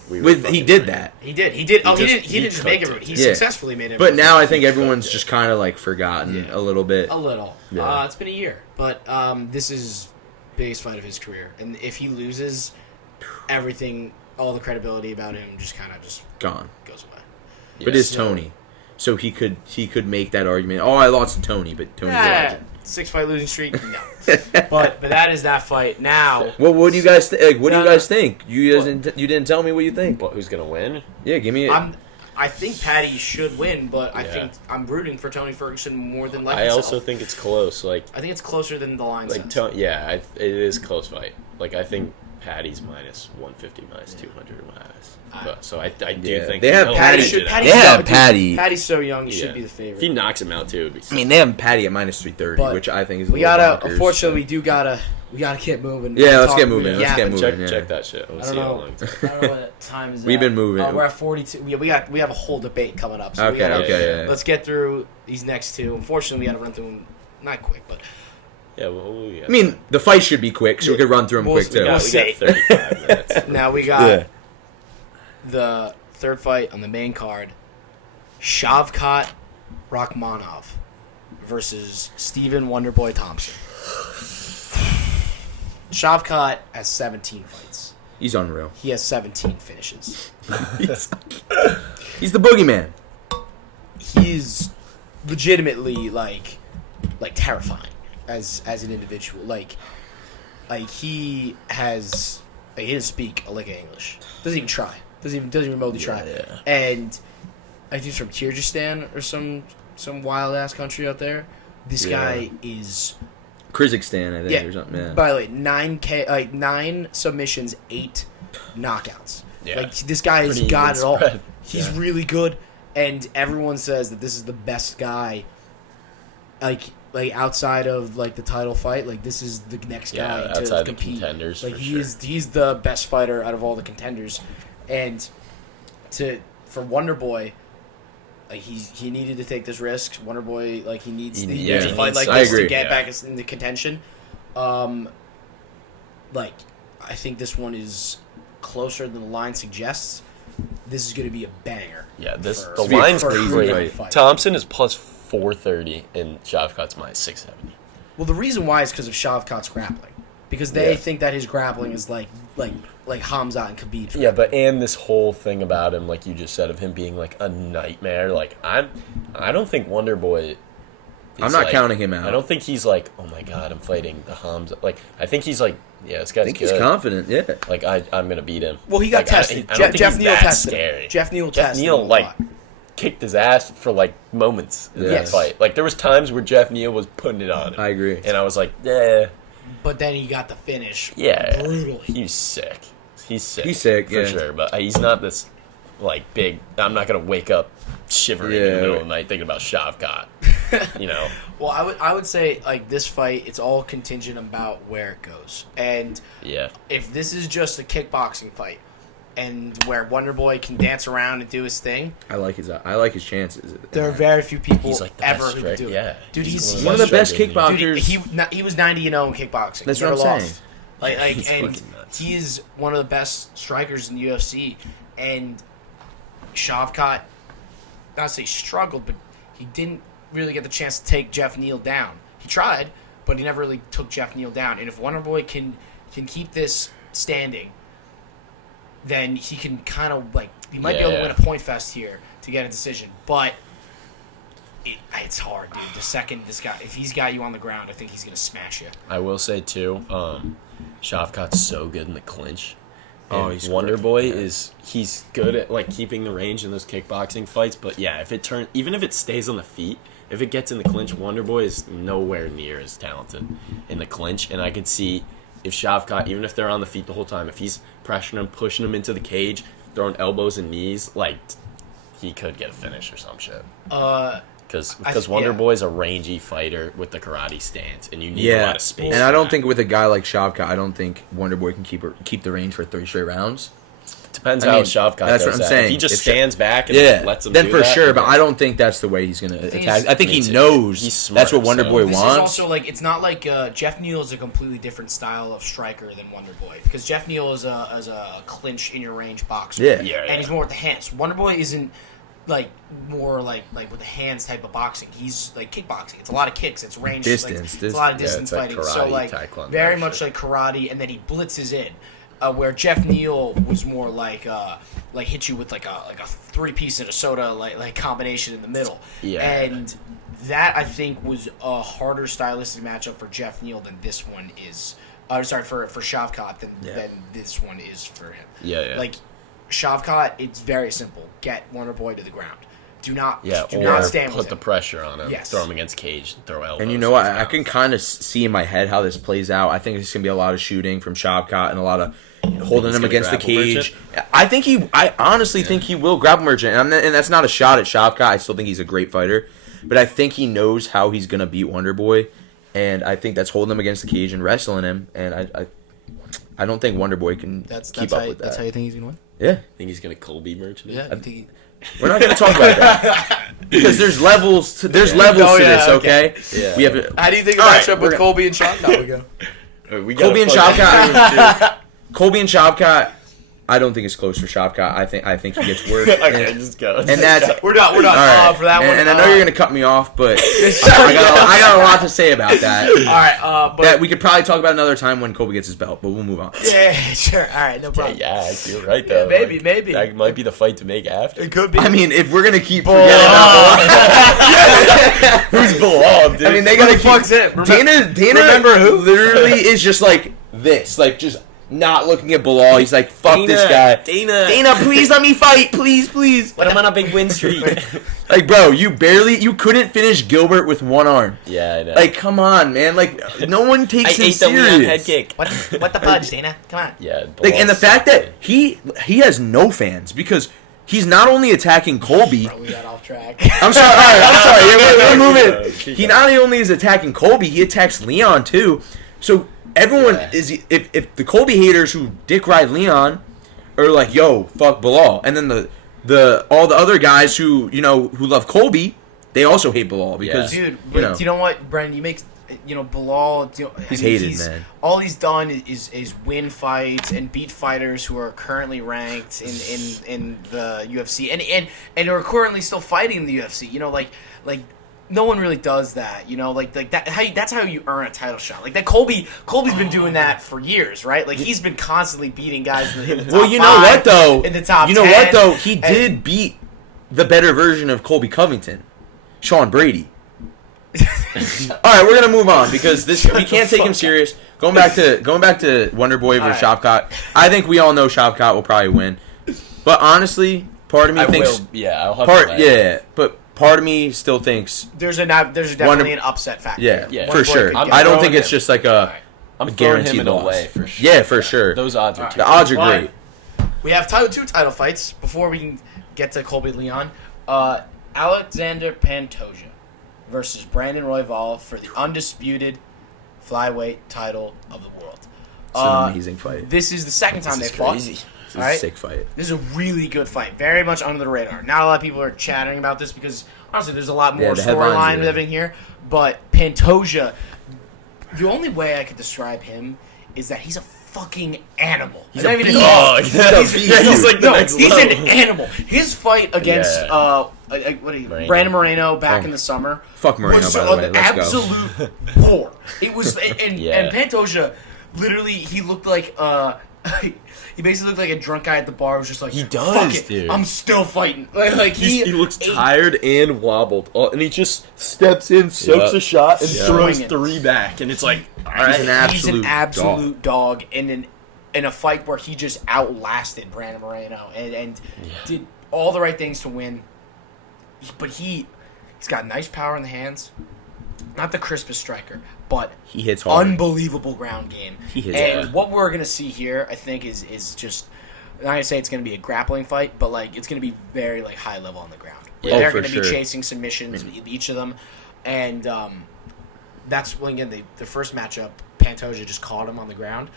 he did that. He did. He didn't just make it. He successfully made it. But now I think everyone's just kind of forgotten a little bit. A little. Yeah. It's been a year, but this is biggest fight of his career, and if he loses, everything, all the credibility about him just gone, goes away. But it's Tony, so he could make that argument. Oh, I lost to Tony, but Tony's a legend. 6-fight losing streak, no. but that is that fight now. Well, what do you guys think? What do you guys think? You didn't tell me what you think. Who's gonna win? Yeah, give me. I think Patty should win, but I think I'm rooting for Tony Ferguson more than life I itself. also think it's close. I think it's closer than the line says. It is a close fight. I think Patty's minus 150, minus 200 so I do think they have Patty. They have Patty. Patty's so young, he should be the favorite. If he knocks him out too, it'd be sick. They have Patty at minus 330, which I think is. Unfortunately, we gotta get moving. Yeah, let's get moving. Check that shit. I don't know what time is. We've been moving. We're at 42. We have a whole debate coming up. So let's get through these next two. Unfortunately, we got to run through them not quick, but. Yeah, well, I mean, the fight should be quick, so we could run through them quick too. We got 35 minutes. Now we got the third fight on the main card: Shavkat Rakhmonov versus Stephen Wonderboy Thompson. Shavkat has 17 fights. He's unreal. He has 17 finishes. He's the boogeyman. He's legitimately terrifying as an individual. He didn't speak a lick of English. Doesn't even try. Doesn't even remotely try. Yeah. And I think he's from Kyrgyzstan or some wild ass country out there. This guy is Kyrgyzstan, I think, or something. Yeah. By the way, 9 submissions, 8 knockouts. Yeah. This guy has got it all. He's really good, and everyone says that this is the best guy. Outside of the title fight, this is the next guy to compete. The contenders. He's the best fighter out of all the contenders, and for Wonderboy. He needed to take this risk. Wonderboy, he needs to fight this to get back into contention. I think this one is closer than the line suggests. This is going to be a banger. Yeah, the line's crazy. Thompson is plus 430 and Shavkat's minus 670. Well, the reason why is because of Shavkat's grappling. Because they think that his grappling is like Hamza and Khabib's. Yeah, and this whole thing about him, like you just said, of him being a nightmare. I don't think Wonderboy. I'm not counting him out. I don't think he's oh my god, I'm fighting the Hamza. I think he's this guy's good. He's confident. Yeah. I'm gonna beat him. Well, he got tested. Jeff Neal tested him. Jeff Neal tested him. Kicked his ass for moments in that fight. There was times where Jeff Neal was putting it on him. I agree. And I was like, yeah. But then he got the finish. Yeah. Brutally. He's sick. He's sick, for sure. But he's not this big. I'm not gonna wake up shivering in the middle of the night thinking about Shavkat. Well, I would say this fight, it's all contingent about where it goes. And if this is just a kickboxing fight, and where Wonder Boy can dance around and do his thing. I like his chances. There are very few people He's like the ever best who can do striker. it. Yeah. Dude, he's one of the best striking. kickboxers. Dude, he was 90-0 in kickboxing. That's Never what I'm lost. saying. Like He's and fucking nuts. he is one of the best strikers in the UFC. And Shavkat, not to say struggled, but he didn't really get the chance to take Jeff Neal down. He tried, but he never really took Jeff Neal down. And if Wonder Boy can keep this standing, then he can kind of he might be able to win a point fest here to get a decision. But it's hard, dude. The second this guy, if he's got you on the ground, I think he's gonna smash you. I will say too, Shavkat's so good in the clinch. Oh, And he's Wonder great. Boy he's good at keeping the range in those kickboxing fights. But yeah, even if it stays on the feet, if it gets in the clinch, Wonder Boy is nowhere near as talented in the clinch. And I can see if Shavkat, even if they're on the feet the whole time, if he's pressuring him, pushing him into the cage, throwing elbows and knees, he could get a finish or some shit. Because Wonder Boy's a rangy fighter with the karate stance, and you need a lot of space. And I don't think with a guy like Shavkat, I don't think Wonder Boy can keep the range for 3 straight rounds. Depends I how mean, Shavkat that's does what I'm that. saying. If he just If stands back and lets him then do for that, sure. But okay. I don't think that's the way he's going to attack. is- I think Me he too. knows He's smart, that's what Wonder so- Boy This wants. is also it's not like Jeff Neal is a completely different style of striker than Wonder Boy, because Jeff Neal is a clinch in your range boxer. Yeah. And he's more with the hands. Wonder Boy isn't more like with the hands type of boxing. He's like kickboxing. It's a lot of kicks. It's range. Distance. It's a lot of Yeah, distance it's like fighting. So karate, taekwondo very shit. much like karate, and then he blitzes in. Where Jeff Neal was more like hit you with like a 3-piece and a soda like combination in the middle. Yeah. And that I think was a harder stylistic matchup for Jeff Neal than this one is. For Shavkat than this one is for him. Yeah. Like Shavkat, it's very simple. Get Wonder Boy to the ground. Do not or stand put with the him. pressure on him, Yes. throw him against cage, throw elbows. And you know what? I can kind of see in my head how this plays out. I think it's going to be a lot of shooting from Shavkat and a lot of holding him gonna against the grapple cage. I honestly think he will grapple merchant. And that's not a shot at Shavkat. I still think he's a great fighter. But I think he knows how he's going to beat Wonder Boy. And I think that's holding him against the cage and wrestling him. And I don't think Wonder Boy can keep up with that. That's how you think he's gonna win. Yeah. I think he's gonna Colby merchant. Yeah, I think We're not going to talk about that. Because there's levels to this, okay? Yeah. We have How do you think All about right, matchup with Colby and Sean? No, we go. Colby and Shavkat. Colby and Shavkat. I don't think it's close for Shavkat. I think he gets worse. Okay, just go. And that's We're done. all right. For that one. And I know you're gonna cut me off, but I got a lot to say about that. All right, but That we could probably talk about another time when Colby gets his belt, but we'll move on. yeah, sure. All right, no problem. Yeah, you're right though. maybe. That might be the fight to make after. It could be. I mean, if we're gonna keep forgetting about Who's Bilal, dude? I mean, they gotta keep. fuck's it? Dana remember who? literally is just like this, like just not looking at Bilal. He's like, fuck this guy. Dana, please let me fight, please. But I'm on a big win streak. Like, bro, you couldn't finish Gilbert with one arm. Yeah, I know. Like, come on, man. Like, no one takes I him ate the Leon serious. head kick. What the fudge, Dana? Come on. Yeah, Like, and the fact that he has no fans because he's not only attacking Colby. We got off track. I'm sorry. All right, I'm sorry. Yeah, we're moving. He not only is attacking Colby, he attacks Leon too. So everyone is if the Colby haters who dick ride Leon are like, yo, fuck Bilal, and then the all the other guys who love Colby, they also hate Bilal because Dude, but you know what, Brendan? You make Bilal. He's hated, man. All he's done is win fights and beat fighters who are currently ranked in the UFC and are currently still fighting in the UFC. Like no one really does that. Like that. That's how you earn a title shot. Like that. Colby's been doing that for years, right? Like he's been constantly beating guys in the top well, you know what though? In the top. You know 10, what though? He did beat the better version of Colby Covington, Sean Brady. All right, we're gonna move on because we can't take him serious. Going back to Wonder Boy versus Shavkat. I think we all know Shavkat will probably win, but honestly, part of me thinks I'll have but part of me still thinks there's definitely an upset factor. Yeah, Wonder for Boy sure. could get I don't it. think it's just like a I'm guaranteed him in a loss. way for sure. Yeah, for sure. Those odds are too. The odds are Why? great. We have two title fights before we can get to Colby Leon. Alexander Pantoja versus Brandon Royval for the undisputed flyweight title of the world. It's an amazing fight. This is the second time they fought. This is All right? a sick fight. This is a really good fight. Very much under the radar. Not a lot of people are chattering about this because, honestly, there's a lot more the headlines, storyline with everything here. But Pantoja, the only way I could describe him is that he's a fucking animal. He's not a even dog. He's like the next he's level. an animal. His fight against Brandon Moreno back in the summer. Fuck Moreno, was by the way. an Let's go. absolute whore. It was, and Pantoja, literally, he looked like he basically looked like a drunk guy at the bar. Was just like, He does, fuck it, dude. I'm still fighting. Like He looks tired and wobbled, and he just steps in, soaks a shot, and throws Swinging. 3 back, and it's like, all He's right. He's an absolute dog in a fight where he just outlasted Brandon Moreno and did all the right things to win. But he's got nice power in the hands. Not the crispest striker, but He hits hard. unbelievable ground game. He hits and hard. what we're gonna see here, I think, is just. I'm not gonna say it's gonna be a grappling fight, but like it's gonna be very like high level on the ground. Yeah, They're for gonna sure. be chasing submissions with each of them, and that's when again the first matchup, Pantoja just caught him on the ground.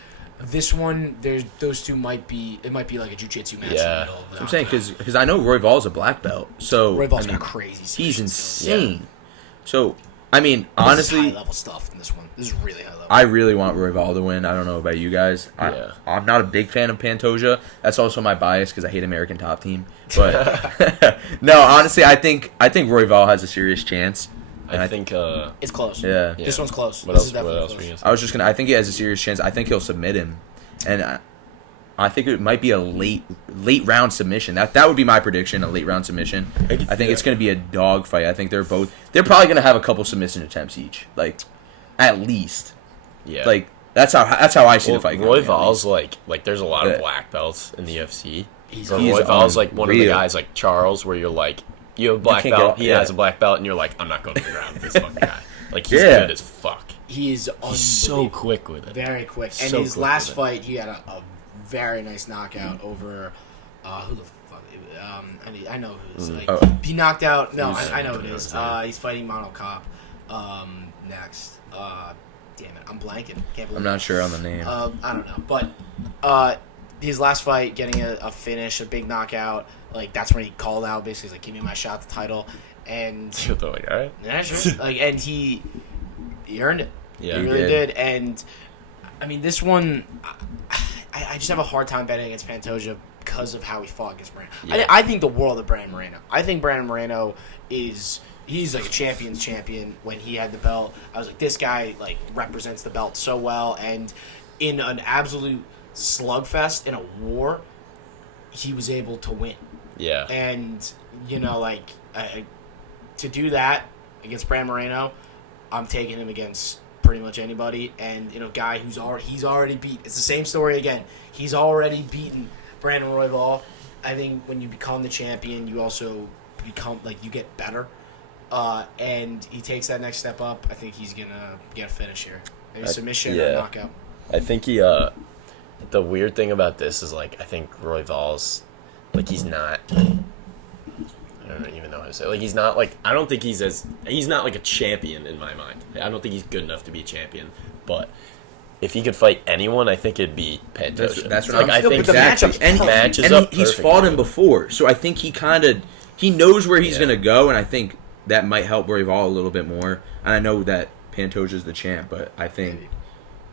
This one, those two might be like a jiu-jitsu match. Yeah. In the middle of the I'm saying because I know Royval's a black belt, so Royval's I mean, got crazy. he's submissions. insane. So I mean, This is honestly, high level stuff in this one. This is really high level. I really want Royval to win. I don't know about you guys. Yeah. I'm not a big fan of Pantoja. That's also my bias because I hate American Top Team. But no, honestly, I think Royval has a serious chance. And I think. It's close. Yeah. This one's close. What This else? is definitely What else close. were you gonna say? I was just gonna. I think he has a serious chance. I think he'll submit him, and I think it might be a late round submission. That would be my prediction. A late round submission. I think it's gonna be a dog fight. I think they're probably gonna have a couple submission attempts each, like at least. Yeah. Like that's how I see the fight. going, at Royval's least. like there's a lot of Yeah. black belts in the UFC. He's Royval's like one of the unreal. guys like Charles, where you're like, you have a black can't belt, get- he yeah. has a black belt, and you're like, I'm not going to the ground with this fucking guy. Like he's Yeah. good as fuck. He is He's so quick with it. very quick. And So his quick last with it. fight, he had a very nice knockout over who the fuck? I know who it is. Like, Oh. he knocked out. No, Who's- I know who it is. who's that? He's fighting Mono Cop next. Damn it, I'm blanking. Can't believe I'm not sure on the name. I don't know, but his last fight, getting a finish, a big knockout. Like that's when he called out. Basically, he's like, "Give me my shot at the title." And You're like, all right. yeah, sure. Like, and he earned it. Yeah, he he really did. did. And I mean, this one, I just have a hard time betting against Pantoja because of how he fought against Moreno. Yeah. I think the world of Brandon Moreno. I think Brandon Moreno he's like a champion's champion. When he had the belt, I was like, this guy like represents the belt so well. And in an absolute slugfest in a war, he was able to win. Yeah. And like to do that against Brandon Moreno, I'm taking him against pretty much anybody. And guy he's already beat. It's the same story again. He's already beaten Brandon Royval. I think when you become the champion, you also become you get better. And he takes that next step up. I think he's gonna get a finish here, maybe submission or knockout. I think he. The weird thing about this is I think Royval's he's not. I don't even know how to say. He's not I don't think he's not a champion in my mind. I don't think he's good enough to be a champion. But if he could fight anyone, I think it'd be Pantoja. That's what I'm I think but the matchup's and perfect. matches up he's perfect. fought him before, so I think he knows where he's gonna go, and I think that might help Royval a little bit more. And I know that Pantoja's the champ, but I think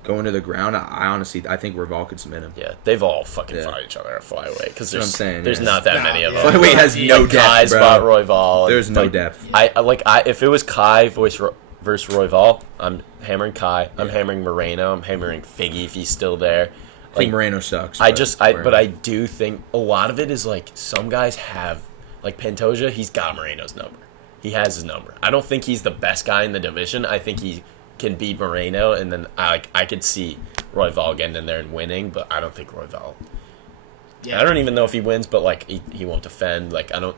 going to the ground, I honestly think Royval could submit him. Yeah, they've all fucking Yeah. fought each other at flyweight because That's what I'm saying, there's yeah. not that many of them. Flyweight has no depth, Kai's bro. fought Royval. There's no depth. If it was Kai versus Royval, I'm hammering Kai. I'm hammering Moreno. I'm hammering Figgy if he's still there. I think Moreno sucks. But I do think a lot of it is some guys have Pantoja. He's got Moreno's number. He has his number. I don't think he's the best guy in the division. I think he can beat Moreno, and then I could see Royval getting in there and winning, but I don't think Royval. Yeah. I don't even know if he wins, but he won't defend.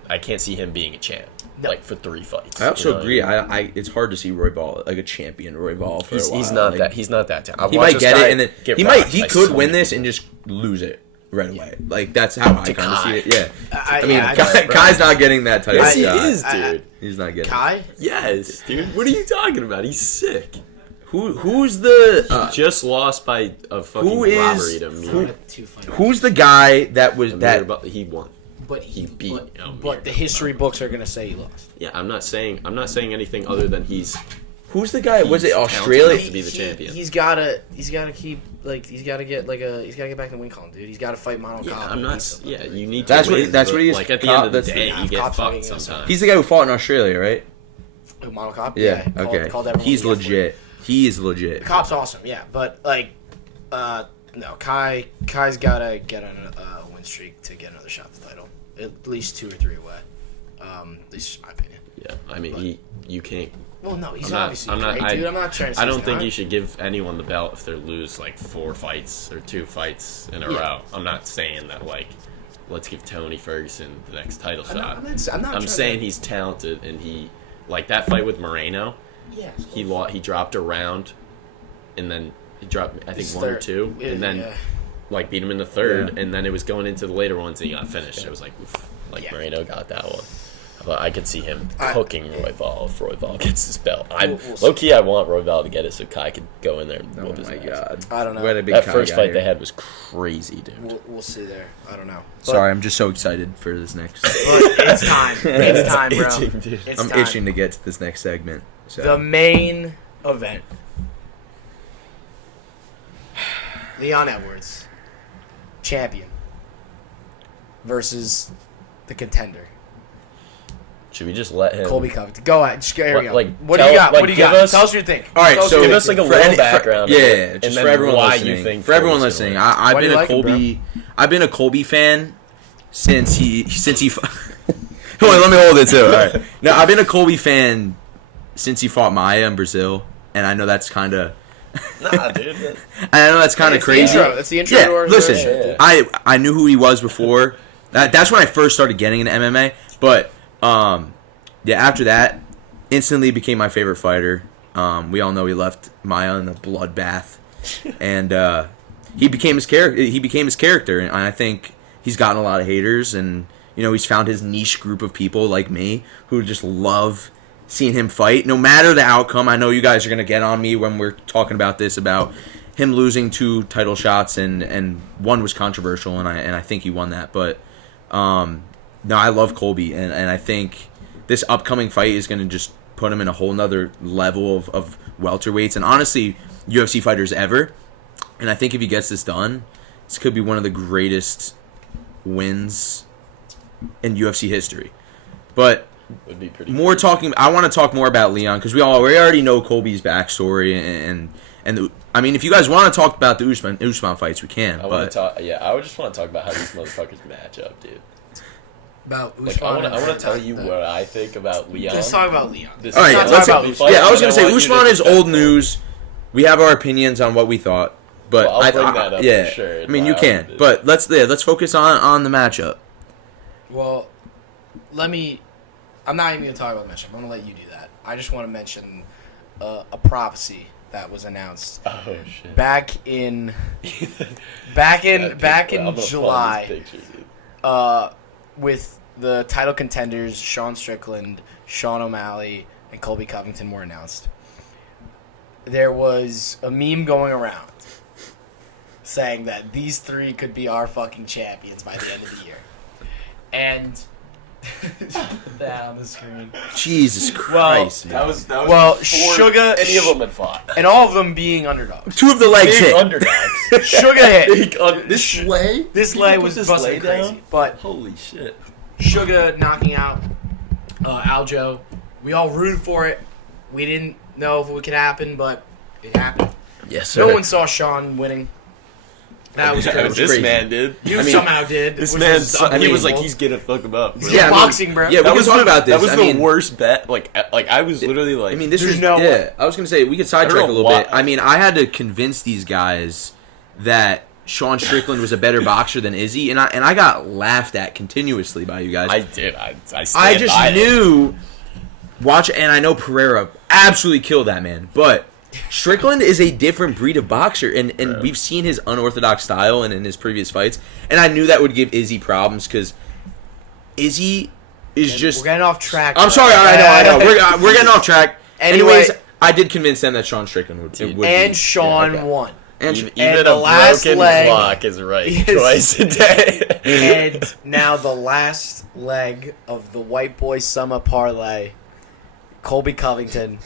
I can't see him being a champ. No. For 3 fights. I also You know what agree. I mean? It's hard to see Royval a champion Royval for a while. He's not that. He's not that talented. He might get it, and then he could win this and just lose it right away. That's how I kind of see it. Yeah, I mean, Kai's not getting that type Yes, of he shot. is, dude. He's not getting Kai? Yes, dude. What are you talking about? He's sick. Who's the just lost by a fucking who is- robbery to Who, me. who's the guy that was that? He won. But He beat. but the history books are gonna say he lost. Yeah, I'm not saying anything other than he's. Who's the guy? Was it He's Australia? talented. To be the champion. He's gotta keep he's gotta get back in the win column, dude. He's gotta fight Mono Yeah, Cop. I'm not. Yeah, you need. That's to what- win, that's but, what he is. Like at the end of the That's the- day, you get Cop's fucked fighting us. sometimes. He's the guy who fought in Australia, right? Mono Cop. Yeah. Called Okay. everyone He's the F word. legit. He is legit. Cop's awesome, yeah, but no, Kai's gotta get on a win streak to get another shot at the title. At least 2 or 3 away. This is my opinion. Yeah, I mean, you can't. Well, no, he's I'm not- obviously I'm not- great, dude. I'm not trying to say I don't he's think not. you should give anyone the belt if they lose like 4 fights or 2 fights in a Yeah. row. I'm not saying that like, let's give Tony Ferguson the next title I'm shot. not I'm trying saying to, he's talented and he like that fight with Moreno. yeah, He dropped a round, and then he dropped I think His 1 or third- 2, and then yeah. like beat him in the 3rd, Yeah. and then it was going into the later ones and he got finished. It was like, oof, Yeah. Moreno got that one. But I could see him I- cooking Royval if Royval gets this belt. We'll see. Low key, I want Royval to get it so Kai could go in there and Oh whoop his my ass. god. I don't know. We had a big That Kai first guy fight here. they had was crazy, dude. We'll see there. I don't know. But, Sorry, I'm just so excited for this next. but it's time. It's time, bro. itching, dude. It's I'm time. itching to get to this next segment. So. The main event. Leon Edwards, champion, versus the contender, Should we just let him? Colby Covington. Go ahead. Here we go. Like, What do you tell- got? like, What do you give got? us- Tell us what you think. All right, Tell us so what you give us like a think. little any- background. yeah, of it, just and for then everyone why listening. you think for everyone Colby's listening, gonna win. I've Why do been you a like him, Colby. I've been a Colby fan since he. Hold on, let me hold it too. All right. No, I've been a Colby fan since he fought Maya in Brazil, and I know that's kind of. Nah, dude. I know that's kind of It's the crazy. intro. That's the intro Yeah, to our listen, shit, dude. I knew who he was before. That's when I first started getting into MMA. But yeah, after that, instantly became my favorite fighter. We all know he left Maya in a bloodbath, and he became his character. He became his character, and I think he's gotten a lot of haters. And you know, he's found his niche group of people like me who just love seeing him fight, no matter the outcome. I know you guys are gonna get on me when we're talking about this about him losing 2 title shots, and one was controversial, and I think he won that. But no, I love Colby, and I think this upcoming fight is gonna just put him in a whole nother level of welterweights and honestly UFC fighters ever. And I think if he gets this done, this could be one of the greatest wins in UFC history. But Would be pretty. more talking, I want to talk more about Leon because we already know Colby's backstory and I mean, if you guys want to talk about the Usman fights, we can. I want But to talk. Yeah, I would just want to talk about how these motherfuckers match up, dude. About Like, I Usman. want to tell you what I think about Leon. Let's talk about Leon. This all right, is yeah, not let's talk about fight, yeah. I was and gonna say want you Usman to is defend old him. news. We have our opinions on what we thought, but Well, I'll bring that up yeah. for sure. I mean, you Wow, can, dude. but let's focus on the matchup. Well, I'm not even going to talk about the matchup. I'm going to let you do that. I just want to mention a prophecy that was announced Oh shit. back in I'm gonna July find this picture, dude. with the title contenders Sean Strickland, Sean O'Malley, and Colby Covington were announced. There was a meme going around saying that these 3 could be our fucking champions by the end of the year. And put that on the screen. Jesus Christ, man. That was Well, before Sugar- any of them had fought. And all of them being underdogs. 2 of the legs Big hit. underdogs. Sugar hit. This lay? This You lay put was this busting lay crazy. down? But Holy shit. Sugar knocking out Aljo. We all rooted for it. We didn't know if it could happen, but it happened. Yes, sir. No one saw Sean winning. That was crazy. This crazy. man did. You I mean, somehow did. This which man, was he was unbelievable. like, he's gonna fuck him up. Bro. Yeah, I mean, boxing, bro. Yeah, we can talk about this. That was I the mean, worst bet. Like I was literally like, I mean, this There's is no yeah. way. I was gonna say we could sidetrack a know little why. bit. I mean, I had to convince these guys that Sean Strickland was a better boxer than Izzy, and I got laughed at continuously by you guys. I did. I I stand just by it. knew. Watch, and I know Pereira absolutely killed that man, but Strickland is a different breed of boxer, and we've seen his unorthodox style in his previous fights, and I knew that would give Izzy problems because Izzy is just. We're getting off track. I'm sorry, I know. We're getting off track. Anyway, Anyways, I did convince them that Sean Strickland would And be. Sean won. And and even the a last broken leg clock is right is- twice a day. And now the last leg of the White Boy Summer Parlay, Colby Covington.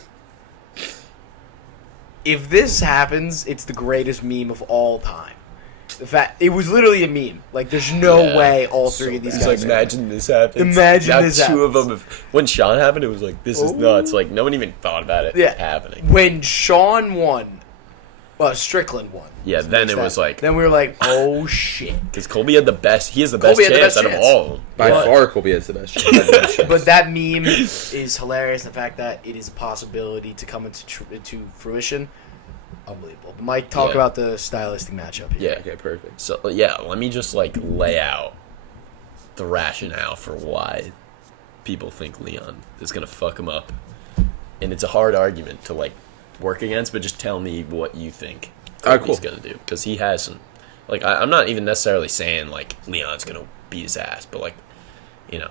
If this happens, it's the greatest meme of all time. The fact it was literally a meme. Like, there's no way all three of these He's guys. like, imagine this happens. Imagine now this two happens. of them. When Sean happened, it was like, this is nuts. Like, no one even thought about it happening. When Sean won, Strickland won. Yeah, then it was like, Then we were like, oh shit. because Colby had the best. He has the best Colby had the chance best out of chance. all of them. By But- far, Colby has the best chance. But that meme is hilarious. The fact that it is a possibility to come into fruition, unbelievable. But Mike, talk about the stylistic matchup here. Yeah. Okay, perfect. So yeah, let me just like lay out the rationale for why people think Leon is gonna fuck him up, and it's a hard argument to like work against. But just tell me what you think he's gonna do, because he has some. Like I'm not even necessarily saying like Leon's gonna beat his ass, but like, you know,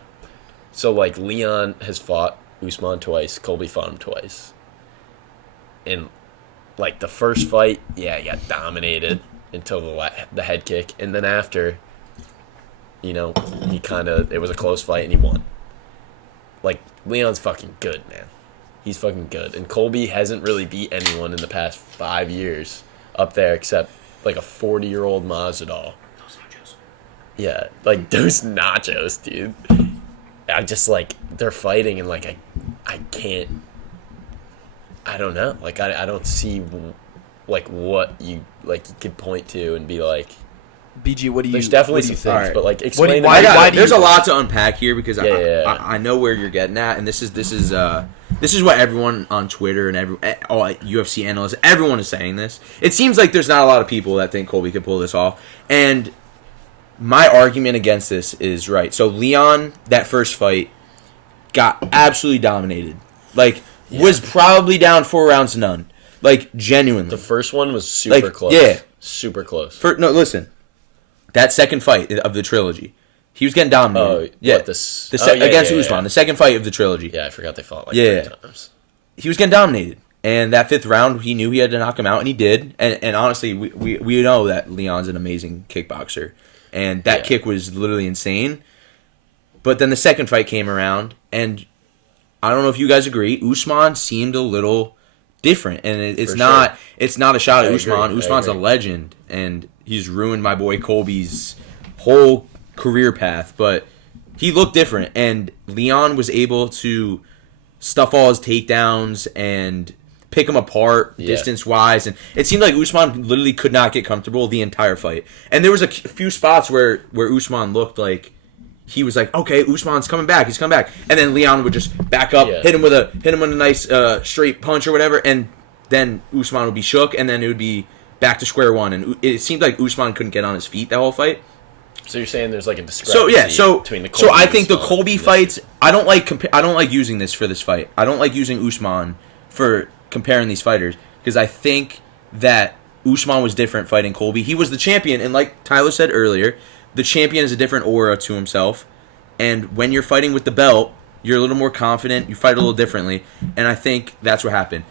so like Leon has fought Usman twice, Colby fought him twice, and like the first fight, he got dominated until the head kick, and then after, you know, it was a close fight and he won. Like, Leon's fucking good, man. He's fucking good, and Colby hasn't really beat anyone in the past 5 years up there except like a 40-year-old Masvidal. Yeah, like those nachos, dude. I just like they're fighting and like I can't. I don't know. Like I don't see like what you could point to and be like. BG, what do you? There's definitely what do some you things, think? but like explain. why do There's you- a lot to unpack here because Yeah. I know where you're getting at, and this is what everyone on Twitter and all UFC analysts, everyone is saying this. It seems like there's not a lot of people that think Colby could pull this off, and my argument against this is right. So Leon, that first fight, got absolutely dominated. Like, was probably down 4 rounds to none. Like, genuinely. The first one was super close. Yeah. Super close. No, listen. That second fight of the trilogy, he was getting dominated. Against Usman, the second fight of the trilogy. Yeah, I forgot they fought like 3 times. He was getting dominated. And that 5th round, he knew he had to knock him out, and he did. And honestly, we know that Leon's an amazing kickboxer. And that kick was literally insane. But then the second fight came around, and I don't know if you guys agree, Usman seemed a little different. And it's not a shot at Usman. Usman's a legend, and he's ruined my boy Colby's whole career path. But he looked different, and Leon was able to stuff all his takedowns and pick him apart distance-wise. And it seemed like Usman literally could not get comfortable the entire fight. And there was a few spots where Usman looked like he was like, okay, Usman's coming back. He's coming back. And then Leon would just back up, hit him with a nice straight punch or whatever, and then Usman would be shook, and then it would be back to square one. And it seemed like Usman couldn't get on his feet that whole fight. So you're saying there's like a discrepancy between the Colby So I and think the Usman Colby in this fights, I don't like using this for this fight. I don't like using Usman for comparing these fighters because I think that Usman was different fighting Colby. He was the champion, and like Tyler said earlier, the champion has a different aura to himself. And when you're fighting with the belt, you're a little more confident. You fight a little differently, and I think that's what happened.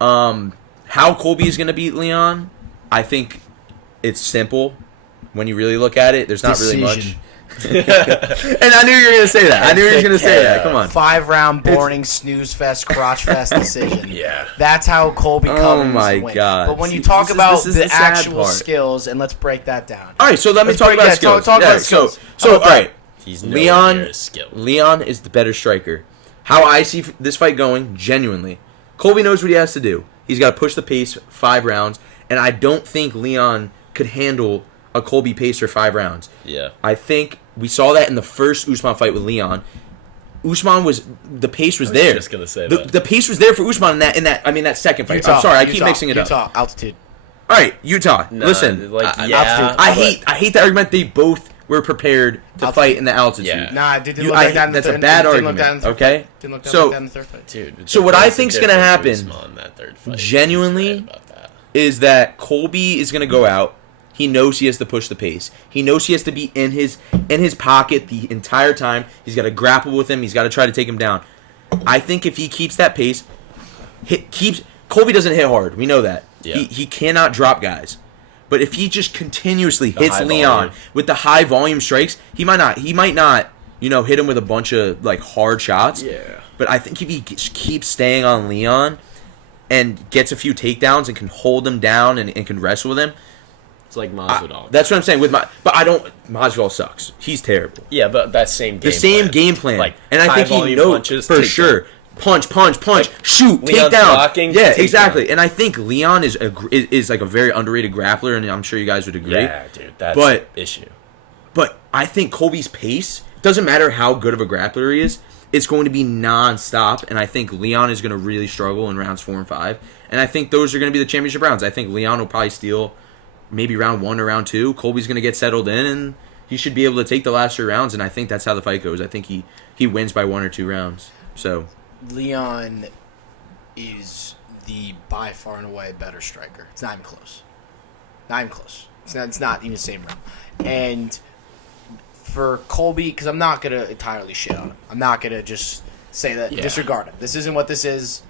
How Colby is going to beat Leon, I think it's simple. When you really look at it, there's not really much. And I knew you were going to say that. Come on. 5-round boring snooze fest, crotch fest decision. Yeah. That's how Colby Covington my wins. God. But when you See, talk about this is the the sad actual part. skills, and let's break that down. All right, so let me talk about skills. Talk about skills. So all right. He's nowhere near his skill. Leon is the better striker. How I see this fight going, genuinely, Colby knows what he has to do. He's got to push the pace 5 rounds, and I don't think Leon could handle a Colby pace for 5 rounds. Yeah. I think we saw that in the first Usman fight with Leon. The pace was there. Just gonna say the pace was there for Usman in that second fight. Utah, I'm sorry, I Utah, keep mixing it up. Utah, altitude. All right, Utah. Listen, I hate the argument they both were prepared to fight in the altitude. Yeah. Nah, it didn't look like that in the That's a bad argument. Okay, Didn't look so like that in the third fight. Dude, So what I think's gonna happen, that third fight. genuinely, Right about that. is that Colby is gonna go out. He knows he has to push the pace. He knows he has to be in his pocket the entire time. He's got to grapple with him. He's got to try to take him down. I think if he keeps that pace, Colby doesn't hit hard. We know that. Yeah. He cannot drop guys. But if he just continuously hits Leon volume. with the high volume strikes, he might not, hit him with a bunch of like hard shots. Yeah. But I think if he keeps staying on Leon and gets a few takedowns and can hold him down and can wrestle with him, It's like Masvidal. that's what I'm saying. Masvidal sucks. He's terrible. Yeah, but that same game Game plan. Like, and I think he knows punches, for sure. Punch, shoot, Leon's take down. blocking, Yeah, take exactly. down. And I think Leon is like a very underrated grappler, and I'm sure you guys would agree. Yeah, dude, that's the issue. But I think Colby's pace, doesn't matter how good of a grappler he is, it's going to be non-stop, and I think Leon is going to really struggle in rounds 4 and 5. And I think those are going to be the championship rounds. I think Leon will probably steal maybe round 1 or round 2. Colby's going to get settled in, and he should be able to take the last 3 rounds, and I think that's how the fight goes. I think he wins by 1 or 2 rounds. So Leon is the by far and away better striker. It's not even close. Not even close. It's not even the same round. And for Colby, because I'm not going to entirely shit on him. I'm not going to just say that, disregard him. This isn't what this is.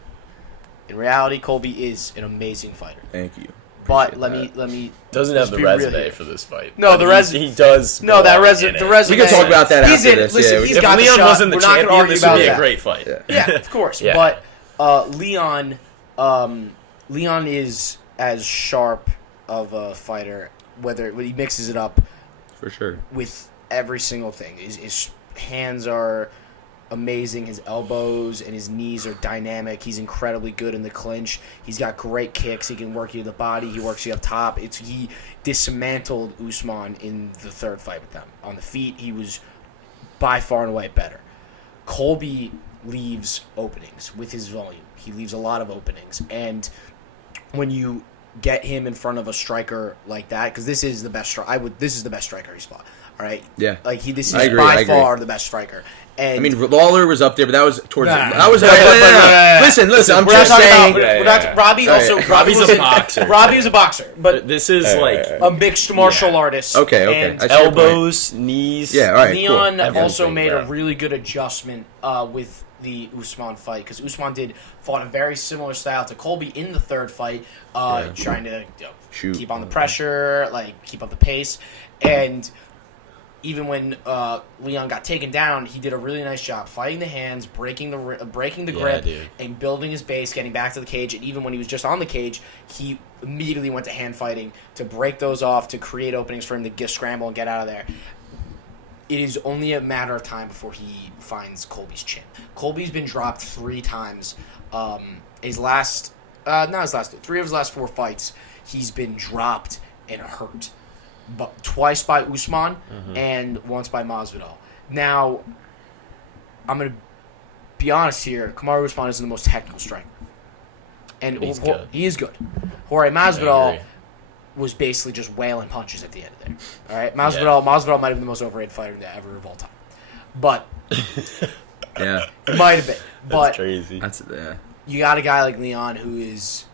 In reality, Colby is an amazing fighter. thank you. But let me Doesn't have just the be real resume here. for this fight. No, But the resume. he does. No, that belong in the it. resume. We can talk about that He's after in. this. Listen, Yeah, he's If got Leon the shot. wasn't the We're not gonna champion, argue this would about be a that. great fight. Yeah. Yeah, of course. Yeah. But Leon is as sharp of a fighter. Whether he mixes it up For sure. with every single thing. His hands are amazing. His elbows and his knees are dynamic. He's incredibly good in the clinch. He's got great kicks. He can work you in the body. He works you up top. He dismantled Usman in the third fight with them. On the feet, he was by far and away better. Colby leaves openings with his volume. He leaves a lot of openings. And when you get him in front of a striker like that, because this is the best this is the best striker he's fought. All right? Yeah. Like this is I agree, by I agree. far the best striker. And I mean, Lawler was up there, but that was towards. Nah. That was. Yeah. Listen. I'm we're not just talking saying. about. We're not. Robbie also. Right. Robbie's was a boxer. Robbie's a boxer, but This is like a mixed martial artist. Okay. And I see your point. elbows, knees. Yeah. All right. Leon Cool. also Everything, made bro. a really good adjustment with the Usman fight, because Usman fought a very similar style to Colby in the third fight, trying to Shoot. keep on the pressure, like keep up the pace, and even when Leon got taken down, he did a really nice job fighting the hands, breaking the grip, dude. and building his base, getting back to the cage. And even when he was just on the cage, he immediately went to hand fighting to break those off, to create openings for him to scramble and get out of there. It is only a matter of time before he finds Colby's chin. Colby's been dropped 3 times. 3 of his last 4 fights, he's been dropped and hurt. But twice by Usman and once by Masvidal. Now, I'm going to be honest here. Kamaru Usman isn't the most technical striker. And He's good. he is good. Jorge I Masvidal agree. was basically just wailing punches at the end of there. All right, Masvidal might have been the most overrated fighter ever of all time. But Yeah. it might have been. But That's crazy. That's you got a guy like Leon who is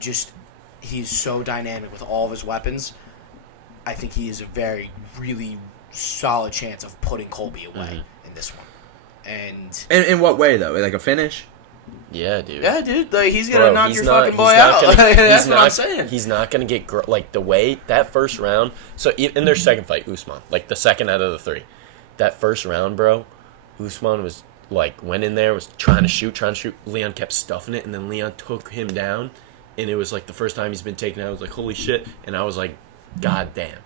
just, he's so dynamic with all of his weapons. I think he is a really solid chance of putting Colby away in this one. And in what way though? Like a finish? Yeah, dude. yeah, dude, like, he's gonna Bro, knock he's your not- fucking he's boy not out. gonna- That's he's what not- I'm saying. He's not going to get like the way that first round. So in their second fight, Usman, like the second out of the 3, that first round, bro, Usman was like went in there, was trying to shoot. Leon kept stuffing it, and then Leon took him down, and it was like the first time he's been taken out. I was like, holy shit, and I was like, god damn.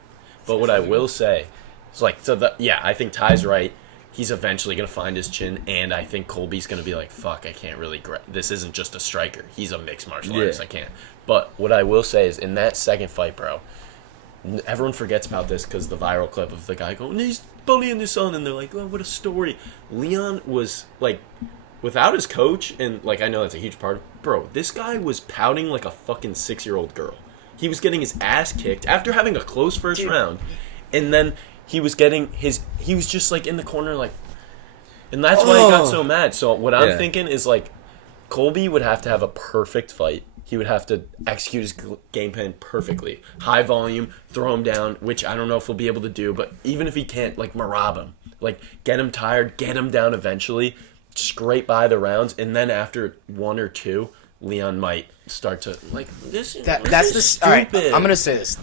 But what I will say is like, I think Ty's right. He's eventually going to find his chin, and I think Colby's going to be like, fuck, I can't really... This isn't just a striker. He's a mixed martial artist. I can't. But what I will say is, in that second fight, bro, everyone forgets about this because the viral clip of the guy going, he's bullying his son, and they're like, oh, what a story. Leon was, like, without his coach, and, like, I know that's a huge part, bro, this guy was pouting like a fucking 6-year-old girl. He was getting his ass kicked after having a close first round, and then... He was just like in the corner, like, and that's why he got so mad. So what I'm thinking is like, Colby would have to have a perfect fight. He would have to execute his game plan perfectly. High volume, throw him down, which I don't know if he'll be able to do, but even if he can't, like, marab him. Like, get him tired, get him down eventually, scrape by the rounds, and then after 1 or 2, Leon might start to like this. That's the stupid. all right. I'm gonna say this.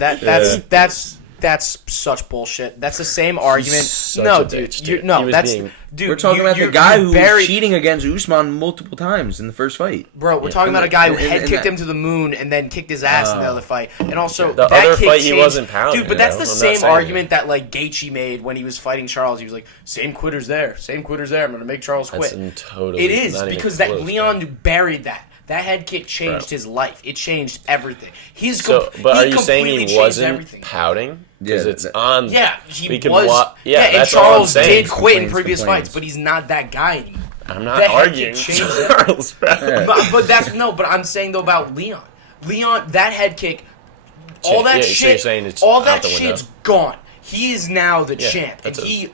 That's such bullshit. That's the same argument. Such No, a dude. bitch, You, dude. no, He was that's being- dude. We're talking about the guy who was cheating against Usman multiple times in the first fight. Bro, we're talking about a guy who and- head and kicked that- him to the moon and then kicked his ass in the other fight. And also, The that other kick fight, he changed- wasn't pounding, Dude, but that's the I'm not same saying argument that, like, Gaethje made when he was fighting Charles. He was like, same quitter's there. Same quitter's there. I'm going to make Charles quit. Totally It is, not even because close, that bro. Leon buried that. That head kick changed Bro. his life. It changed everything. But are you saying completely he changed wasn't everything. pouting? Because Yeah, it's on. Yeah, he we can was. yeah, and that's all I'm Charles saying. did quit in Complaints, previous complaints. fights, but he's not that guy anymore. I'm not That head arguing kick changed it. Charles, bro. Yeah. But that's no. But I'm saying though about Leon. Leon, that head kick, all that Yeah, so shit, you're saying it's all out that the window. shit's gone. He is now the Yeah, champ, and that's he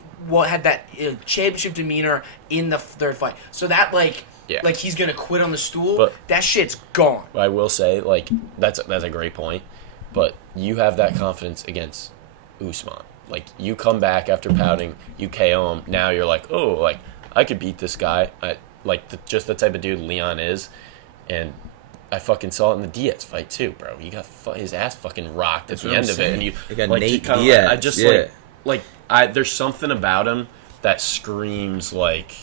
had that championship demeanor in the third fight. So that like he's gonna quit on the stool. But- that shit's gone. I will say, like, that's a great point, but you have that confidence against Usman. Like, you come back after pouting, you KO him. Now you're like, oh, like, I could beat this guy. Just the type of dude Leon is, and I fucking saw it in the Diaz fight too, bro. He got his ass fucking rocked That's at what the I'm end of it, saying. and you Like a like, Nate kinda, Diaz, I just yeah. there's something about him that screams like.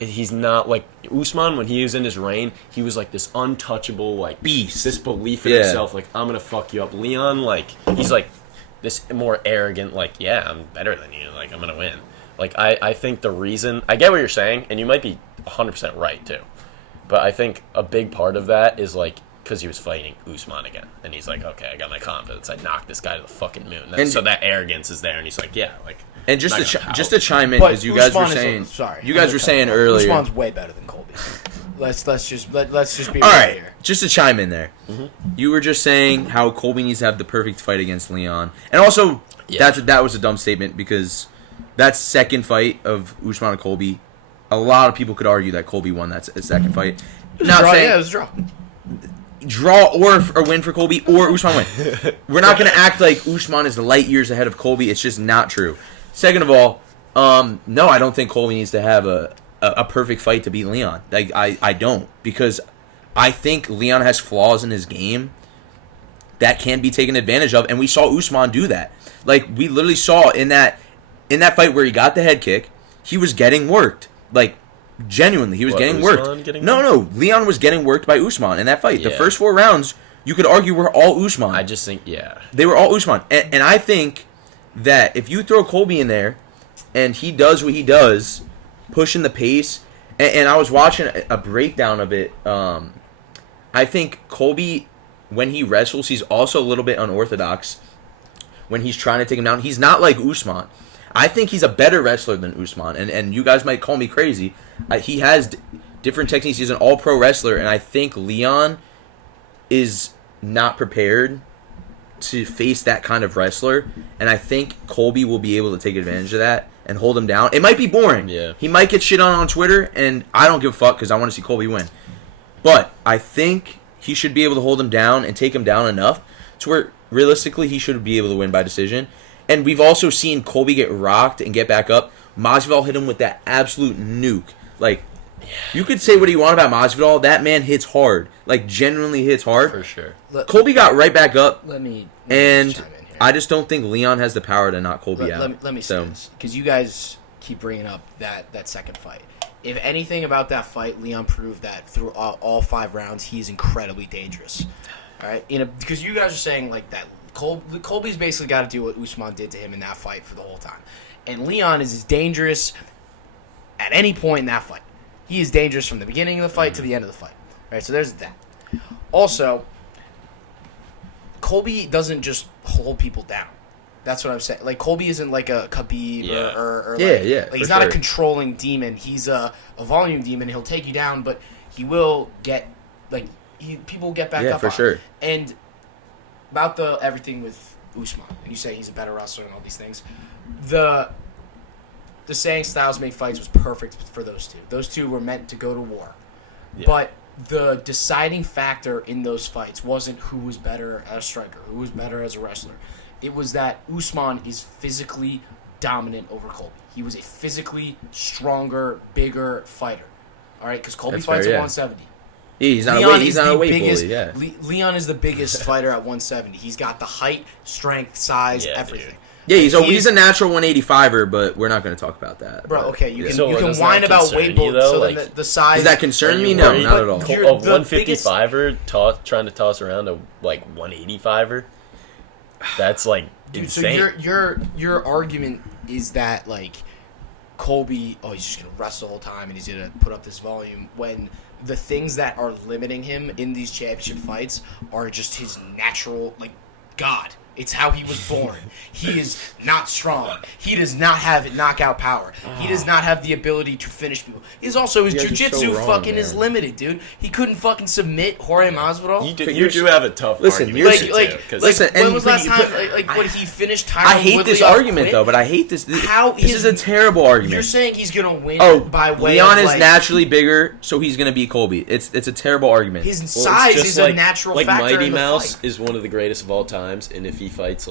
He's not like Usman when he was in his reign. He was like this untouchable, like beast. This belief in Yeah. himself, like I'm gonna fuck you up. Leon, like he's like this more arrogant, like yeah, I'm better than you. Like I'm gonna win. Like I think the reason I get what you're saying, and you might be 100% right too. But I think a big part of that is like because he was fighting Usman again, and he's like, okay, I got my confidence. I knocked this guy to the fucking moon. So that arrogance is there, and he's like, yeah, like. And just to chime in, But because you guys were Usman saying, sorry, you guys were saying earlier. Usman's way better than Colby. Let's just be All real right, here. just to chime in there, you were just saying how Colby needs to have the perfect fight against Leon, and also that was a dumb statement because that second fight of Usman and Colby, a lot of people could argue that Colby won that second fight. Not saying it was a draw. draw or win for Colby or Usman win. We're not going to act like Usman is light years ahead of Colby. It's just not true. Second of all, no, I don't think Colby needs to have a perfect fight to beat Leon. Like I don't, because I think Leon has flaws in his game that can be taken advantage of, and we saw Usman do that. Like we literally saw in that fight where he got the head kick, he was getting worked. Like genuinely, he was getting worked. No, Leon was getting worked by Usman in that fight. Yeah. The first 4 rounds, you could argue, were all Usman. I just think They were all Usman. And I think that if you throw Colby in there and he does what he does, pushing the pace, and I was watching a breakdown of it, I think Colby, when he wrestles, he's also a little bit unorthodox when he's trying to take him down. He's not like Usman. I think he's a better wrestler than Usman, and you guys might call me crazy. He has different techniques. He's an all-pro wrestler, and I think Leon is not prepared to face that kind of wrestler, and I think Colby will be able to take advantage of that and hold him down. It might be boring. Yeah. He might get shit on Twitter, and I don't give a fuck because I want to see Colby win. But I think he should be able to hold him down and take him down enough to where, realistically, he should be able to win by decision. And we've also seen Colby get rocked and get back up. Masvidal hit him with that absolute nuke. Like, you could say what you want about Masvidal. That man hits hard. Like, genuinely hits hard. for sure. Colby got right back up. Let me And chime in here. I just don't think Leon has the power to knock Colby out. Let me say this, because you guys keep bringing up that second fight. If anything about that fight, Leon proved that through all 5 rounds, he's incredibly dangerous. All right, because you guys are saying like that. Colby's basically got to do what Usman did to him in that fight for the whole time, and Leon is as dangerous at any point in that fight. He is dangerous from the beginning of the fight to the end of the fight. All right, so there's that. Also, Colby doesn't just hold people down. That's what I'm saying. Like, Colby isn't like a Khabib or he's not a controlling demon. He's a volume demon. He'll take you down, but he will get, people will get back up Yeah, for on him. sure. And about everything with Usman, and you say he's a better wrestler and all these things, the saying styles make fights was perfect for those two. Those two were meant to go to war. Yeah. But the deciding factor in those fights wasn't who was better as a striker, who was better as a wrestler. It was that Usman is physically dominant over Colby. He was a physically stronger, bigger fighter. All right, because Colby fights at 170. Yeah, he's not a weight bully. Yeah. Leon is the biggest fighter at 170. He's got the height, strength, size, everything. Dude. Yeah, he's a natural 185er, but we're not going to talk about that. Bro, okay, you can does whine that about concern weight you, bully. though? So Like, then the size. Does that concern me? No, worried? not at all. A 155er trying to toss around a 185er. That's like insane. So your argument is that like Colby, he's just gonna wrestle the whole time and he's gonna put up this volume when the things that are limiting him in these championship fights are just his natural God. It's how he was born. He is not strong. He does not have knockout power. He does not have the ability to finish people. He's also his jiu-jitsu is limited, dude. He couldn't fucking submit Jorge Masvidal. You do have a tough argument. When was last time when he finished Tyron I hate Woodley this argument though, but I hate this. This is a terrible argument. You're saying he's gonna win by way Leon of is naturally bigger, so he's gonna beat Colby. It's a terrible argument. His size is a natural factor Mighty in the Mouse fight. is one of the greatest of all times, and if he fights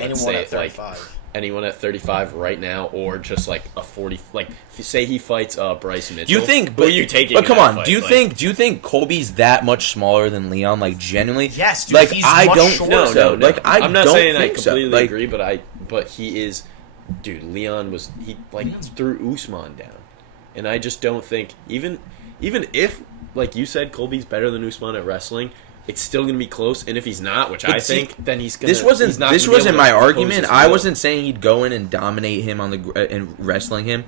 anyone at 35. Anyone at 35 right now, or just a 40, say he fights Bryce Mitchell. Do you think? Who are you taking? But come on, fight? do you think Colby's that much smaller than Leon? Genuinely? Yes, dude. He's much shorter. No. I'm not saying I think so. completely agree, but he is, dude. Leon threw Usman down, and I just don't think even if you said Colby's better than Usman at wrestling. It's still going to be close, and if he's not, which I think, then he's going to. This wasn't my argument. I wasn't saying he'd go in and dominate him and wrestling him.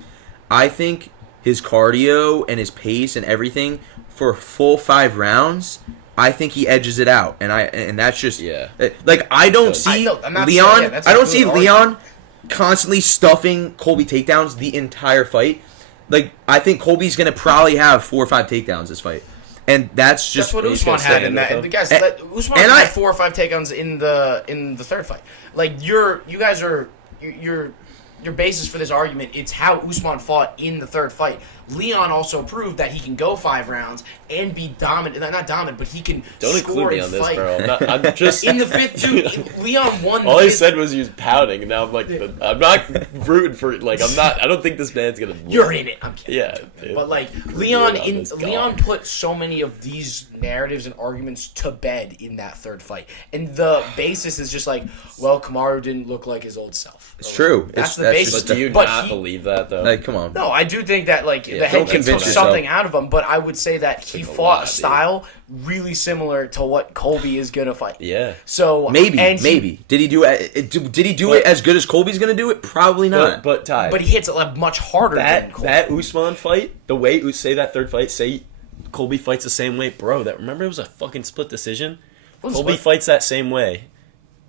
I think his cardio and his pace and everything for full 5 rounds, I think he edges it out, and that's just I don't see Leon. I don't see Leon constantly stuffing Colby takedowns the entire fight. I think Colby's going to probably have 4 or 5 takedowns this fight. And that's what Usman had in that. The guys, Usman had 4 or 5 takedowns in the third fight. Your basis for this argument, it's how Usman fought in the third fight. Leon also proved that he can go 5 rounds and be dominant. Not dominant, but he can score and fight. Bro. I'm just in the 5th, dude. Leon won. All he said was he was pouting, and now I'm not rooting for I don't think this man's gonna. You're in it. I'm kidding. Yeah, dude. But Leon put so many of these narratives and arguments to bed in that third fight, and the basis is just Kamaru didn't look like his old self. It's true. That's the basis. But do you not believe that though? Come on. No, I do think that the head kick took something out of him, but I would say that he fought a style really similar to what Colby is gonna fight. Yeah. So maybe did he do it? Did he do it as good as Colby's gonna do it? Probably not. But Ty, he hits it much harder. Than Colby. That Usman fight, the way that third fight, say Colby fights the same way, bro. Remember it was a fucking split decision. Colby fights that same way.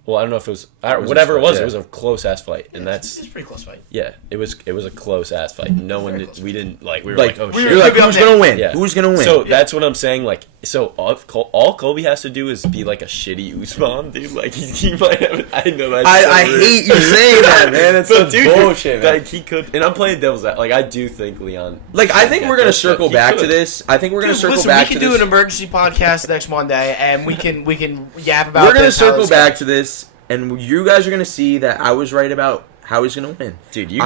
Well, I don't know if it was whatever it was. Yeah. It was a close ass fight, and it's a pretty close fight. Yeah, it was a close ass fight. No one, we didn't we were oh shit. You're who's gonna win? Yeah. Who's gonna win? So that's what I'm saying. So all Colby has to do is be a shitty Usman, dude. He might have. I know that. I hate you saying that, man. It's so bullshit. Man. He could, and I'm playing devil's advocate. I do think Leon. I think we're gonna circle back to this. I think we're gonna circle back to this. We can do an emergency podcast next Monday, and we can yap about. We're gonna circle back to this. And you guys are gonna see that I was right about how he's gonna win, dude. You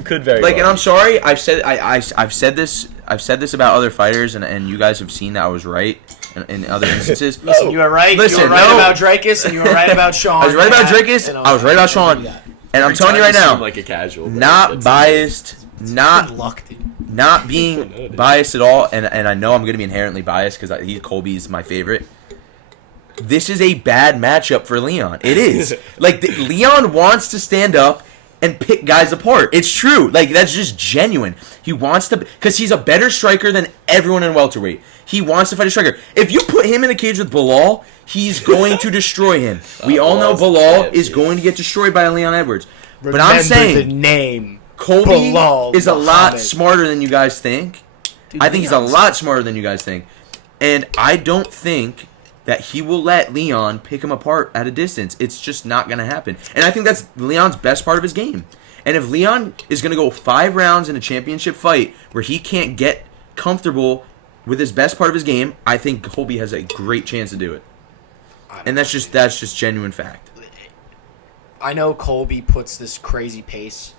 could very well. And I'm sorry. I've said this about other fighters, and you guys have seen that I was right in other instances. Listen, you were right. You were right about Drakus, and you were right about Sean. I was right about Drakus. I was right about Sean. And I'm telling you right now, like a casual, not biased, not being biased at all. And I know I'm gonna be inherently biased because Colby's my favorite. This is a bad matchup for Leon. It is. Leon wants to stand up and pick guys apart. It's true. That's just genuine. He wants to, because he's a better striker than everyone in welterweight. He wants to fight a striker. If you put him in a cage with Bilal, he's going to destroy him. We all know Bilal is going to get destroyed by Leon Edwards. But I'm saying the name Colby Bilal is a lot smarter than you guys think. Dude, I think he's a lot smarter than you guys think. And I don't think that he will let Leon pick him apart at a distance. It's just not going to happen. And I think that's Leon's best part of his game. And if Leon is going to go 5 rounds in a championship fight where he can't get comfortable with his best part of his game, I think Colby has a great chance to do it. And that's just genuine fact. I know Colby puts this crazy pace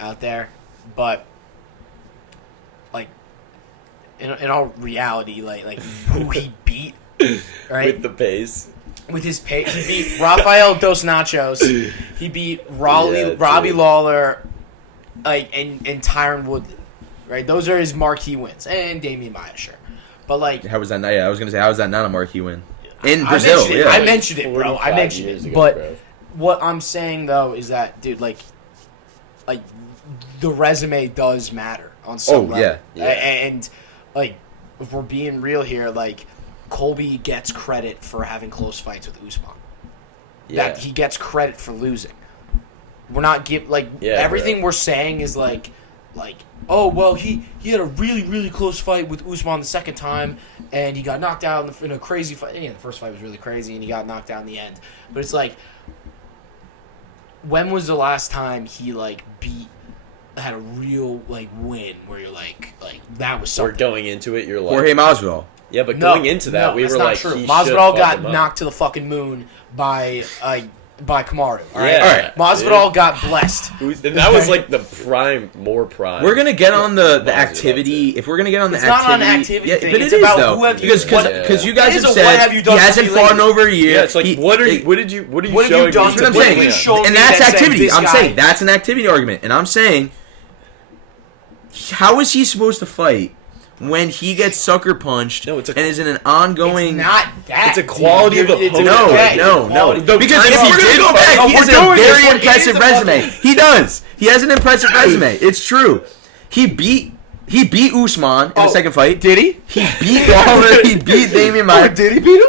out there, but like in all reality, like who he beat, right? With the pace. With his pace, he beat Rafael Dos Nachos. He beat Robbie Lawler, and Tyron Woodley, right? Those are his marquee wins, and Damian Maia, sure. But like, How was that? Yeah, I was gonna say, how was that not a marquee win in Brazil? I mentioned it, bro. I mentioned it. Ago, but bro. what I'm saying though is that, dude, like the resume does matter on some level. Yeah. And like, if we're being real here, like, Colby gets credit for having close fights with Usman. Yeah. That he gets credit for losing. We're not everything we're saying is like, oh well, he had a really, really close fight with Usman the second time, and he got knocked out in a crazy fight. Yeah, the first fight was really crazy, and he got knocked out in the end. But it's like, when was the last time he had a real win where you're like that was something? Or going into it, you're like Jorge Masvidal. Yeah, but going into that, we that's were not like, true. he Masvidal got knocked knocked to the fucking moon by Kamaru. All right, Yeah, all right. Masvidal got blessed. And that was like the more prime. We're gonna get on the activity. If we're gonna get on the It's activity, not an activity yeah, thing. but It's it is about though, who have you- because you guys It is have a what said have you done he hasn't for me fought in lately? over a year. Yeah, it's like, what are you What have you showing done me? to That's what I'm What saying, have you shown and me that's that saying activity. this I'm guy- saying that's an activity argument, and I'm saying, how is he supposed to fight when he gets sucker punched No, it's and is in an ongoing? It's not that. It's a quality of It's opponent. No. The Because times if he we're gonna did go fight- back, No, he we're has a doing this. very It is impressive a resume. fucking- He does. He has an impressive resume. It's true. He beat Usman in the second fight. Did he? He beat Lawler. He beat Damian Maia. Did he beat him?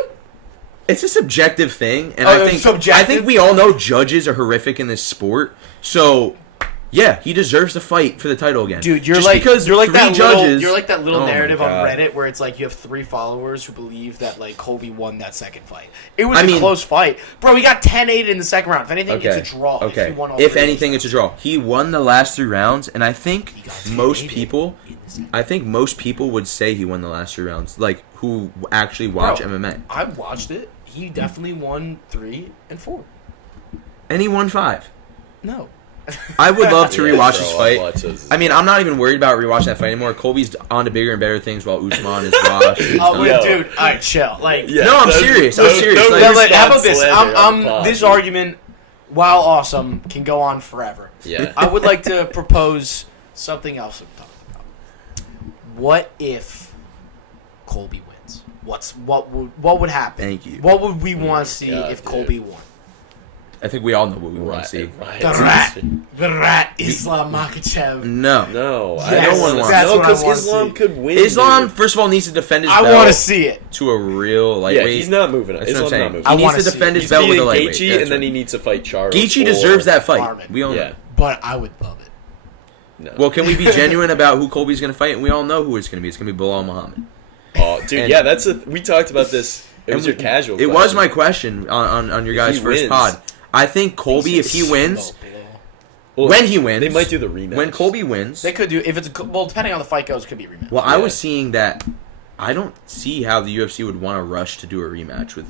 It's a subjective thing, and it's subjective? I think we all know judges are horrific in this sport. So, yeah, he deserves to fight for the title again. Dude, you're Just like because that judges. little Oh my narrative on God. Reddit where it's like you have 3 followers who believe that Colby won that second fight. It was I a mean- close fight, bro. We got 10-8 in the second round. If anything, it's a draw. Okay. If, he won all If 3 of anything, those it's a draw. He won the last 3 rounds, and I think got most 10-8 people, would say he won the last 3 rounds. Like who actually watch Bro, MMA, I watched it. He definitely won 3 and 4. and he won 5. No. I would love to Yeah, rewatch bro, this I'll fight. watch those. I mean, I'm not even worried about rewatching that fight anymore. Colby's on to bigger and better things while Usman is washed. He's Oh, done. Yo. dude, all right, chill. Yeah, No, I'm those- serious. those- those Like, How about this? slander on the pod, This dude. argument, while awesome, can go on forever. Yeah. I would like to propose something else to talk about. What if Colby wins? What would happen? Thank you. What would we want to see God, if dude. Colby won? I think we all know what we want to see. Right. The rat, Islam Makhachev. No. No, I Yes, don't want to. that's No, what I because wanna Islam see. could win. Islam, dude. first of all, needs to defend his I belt want to see it. to a real Yeah, lightweight. he's not moving. That's what I'm Islam's saying. not moving. I He needs wanna to see defend it. his He's belt with a beating lightweight. Gaethje, That's and then right. he needs to fight Charles. Gaethje or- deserves that fight. Farman. We all know. Yeah. But I would love it. No. Well, can we be genuine about who Colby's going to fight? And we all know who it's going to be. It's going to be Bilal Muhammad. Oh, dude, And- yeah, we talked about this. It was And your casual. It was my question on your If guys' he first wins. pod. I think Colby, if he wins, when he wins, They might do the rematch. when Colby wins. They could do if it's depending on the fight goes, it could be a rematch. Well, I Yeah. was seeing that. I don't see how the UFC would want to rush to do a rematch with.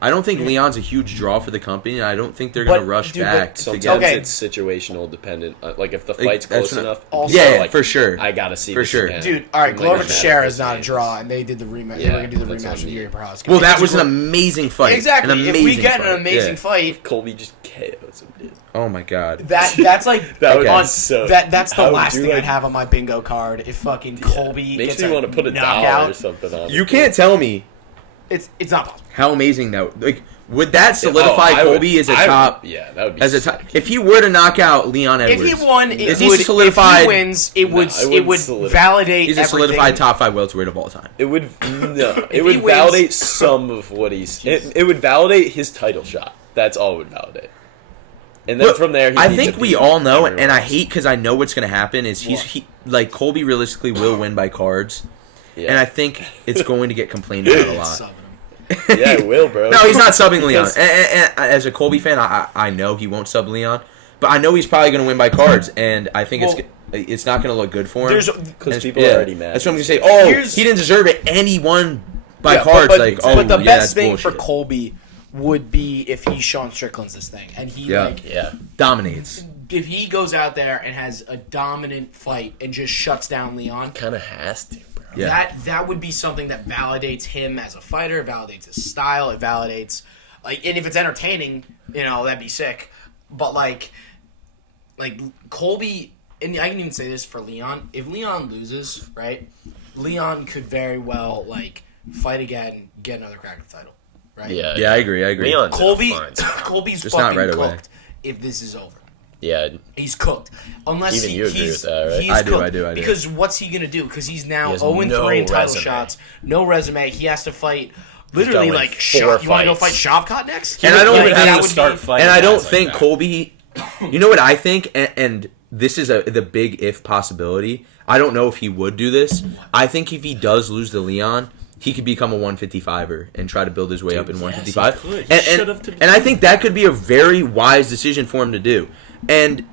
I don't think Leon's a huge draw for the company, and I don't think they're going to But, rush dude, back but to Sometimes get. Okay. it's situational dependent. Like if the Like, fight's that's close not- enough. Also, Yeah, like, for sure. I gotta see For this sure. again. Dude, all right, Like, Glover like, Teixeira is that's not a names. draw, and they did the rematch. They Yeah, were going to do the that's what rematch I with mean. Yuri Prohaska. Well, that was an amazing fight. Exactly. An If amazing we get fight. an amazing Yeah. fight, Colby just KOs him, dude. Oh my god. that's like That would Okay. be so. that's the how would last you thing like- I'd have on my bingo card. If fucking Colby Makes gets me a want to put a dollar or knockout, something on. You it, can't tell me it's not possible. how amazing that. Like, would that solidify I would- Colby as a I would- top? Yeah, that would be. As a top. If he were to knock out Leon Edwards, If he won, it Is would. he solidified? If he wins, it would. it It wouldn't would solidify. validate. he's a everything. solidified top 5 welterweight of all time. It would no. If It would he wins- validate some of what he's. It would validate his title shot. That's all it would validate. And then But from there, he I needs think to we beat all know, everyone and I else. hate because I know what's going to happen. Is he like Colby realistically will win by cards, Yeah. and I think it's going to get complained about a lot. Subbing him. Yeah, it will, bro. No, he's not subbing Leon. Because- And as a Colby fan, I know he won't sub Leon, but I know he's probably going to win by cards, and I think it's not going to look good for him. Because people are already mad. That's what I'm going to say. Oh, Here's- he didn't deserve it, and he won by Yeah, cards. but the best that's thing bullshit. for Colby would be if he Sean Strickland's this thing, and he dominates. If he goes out there and has a dominant fight and just shuts down Leon, Kind of has to, bro. Yeah. that would be something that validates him as a fighter, validates his style, it validates and if it's entertaining, that'd be sick. But like Colby, and I can even say this for Leon. If Leon loses, right, Leon could very well fight again, get another crack at the title, right? Yeah, I agree. Leon's Colby's just fucking not right cooked away. if this is over. Yeah. He's cooked. Unless Even you agree with that, right? He's I do, cooked. I do. Because what's he going to do? Because he's now He has 0-3 no in title resume. shots. No resume. He has to fight literally going like 4 You want to go fight fights. Shavkat next? And I don't He would think- have to start fighting And I don't guys like think that. Colby. You know what I think, and this is the big if possibility. I don't know if he would do this. I think if he does lose to Leon, he could become a 155er and try to build his way up in 155. he could. He should have to And I think that could be a very wise decision for him to do. And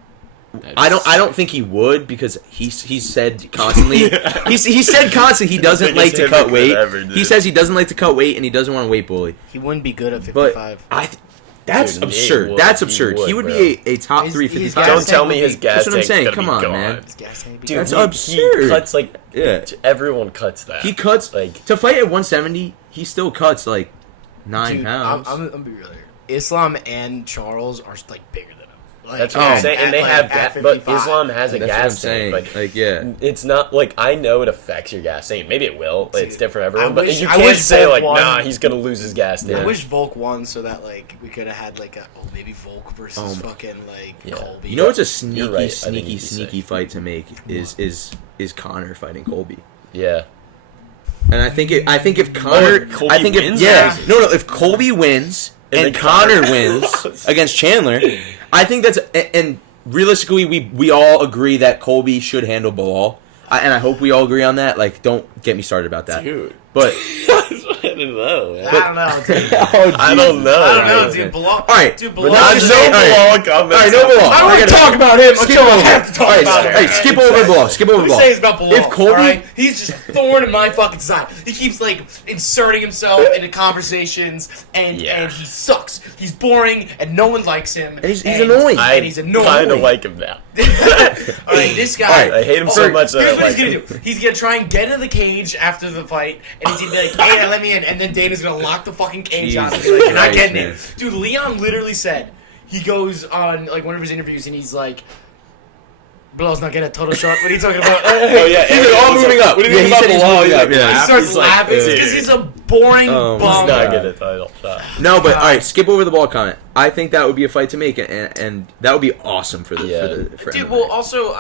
I don't think he would, because he's said constantly he said constantly he doesn't like to cut weight. He says he doesn't like to cut weight and he doesn't want to weight bully. He wouldn't be good at But 55. that's Dude, absurd. he would. That's He absurd. He would would, be a top He's- 3 he's 55. gas Don't tell tank me would his be- gas That's what I'm tank's saying. gonna Come be on, gone. man. Dude, That's he absurd. cuts Yeah. everyone cuts that. He cuts to fight at 170. He still cuts 9 Dude, pounds. I'm gonna be real here. Islam and Charles are bigger than him. That's what I'm saying, and they have gas, but 55. Islam has a That's what I'm gas saying. tank. It's not I know it affects your gas tank. Maybe it will. It's different for everyone, but you I can't wish say Volk won. nah, he's gonna lose his gas tank. I wish Volk won so that we could have had maybe Volk versus fucking Colby. You know what's a You're right. I sneaky, think he'd be sneaky sick. fight to make is Connor fighting Colby. Yeah. And I think if Connor, if Colby I think wins? if Colby wins and then Connor Connor wins against Chandler, I think that's and realistically we all agree that Colby should handle Bilal, and I hope we all agree on that. Don't get me started about that, Dude. But I don't know, man. I don't know, dude. I don't know. I don't know, man. dude. Bilal, All right, dude, but Bilal. not just saying- Bilal comments. All right, no Bilal. I don't want to gotta- talk about him Skip until I over. have to talk All right, about all him. right, skip over Bilal. Skip over Let me Bilal. say this about Bilal. If Colby, all right? He's just a thorn in my fucking side. He keeps inserting himself into conversations, and he sucks. He's boring, and no one likes him. And he's annoying. I And he's annoying. kind of like him now. All right, this guy. All right, I hate him so much that Here's I what like he's him. gonna do. He's gonna try and get into the cage after the fight, and he's gonna be like, "Hey, let me in." And then Dana's gonna lock the fucking cage on him. Jesus He's like, "You're not Christ, getting man. in." Dude, Leon literally said he goes on one of his interviews, and he's like, "Bilal's not getting a total shot." What are you talking about? Oh yeah, He's all moving up. What do you Yeah, think he about said he's Bilal? moving up, yeah. He He's starts like, laughing dude, because he's a boring Oh, he's bum. not getting a title shot. No, but all right, skip over the ball comment. I think that would be a fight to make, and that would be awesome for Dude, MMA. well, also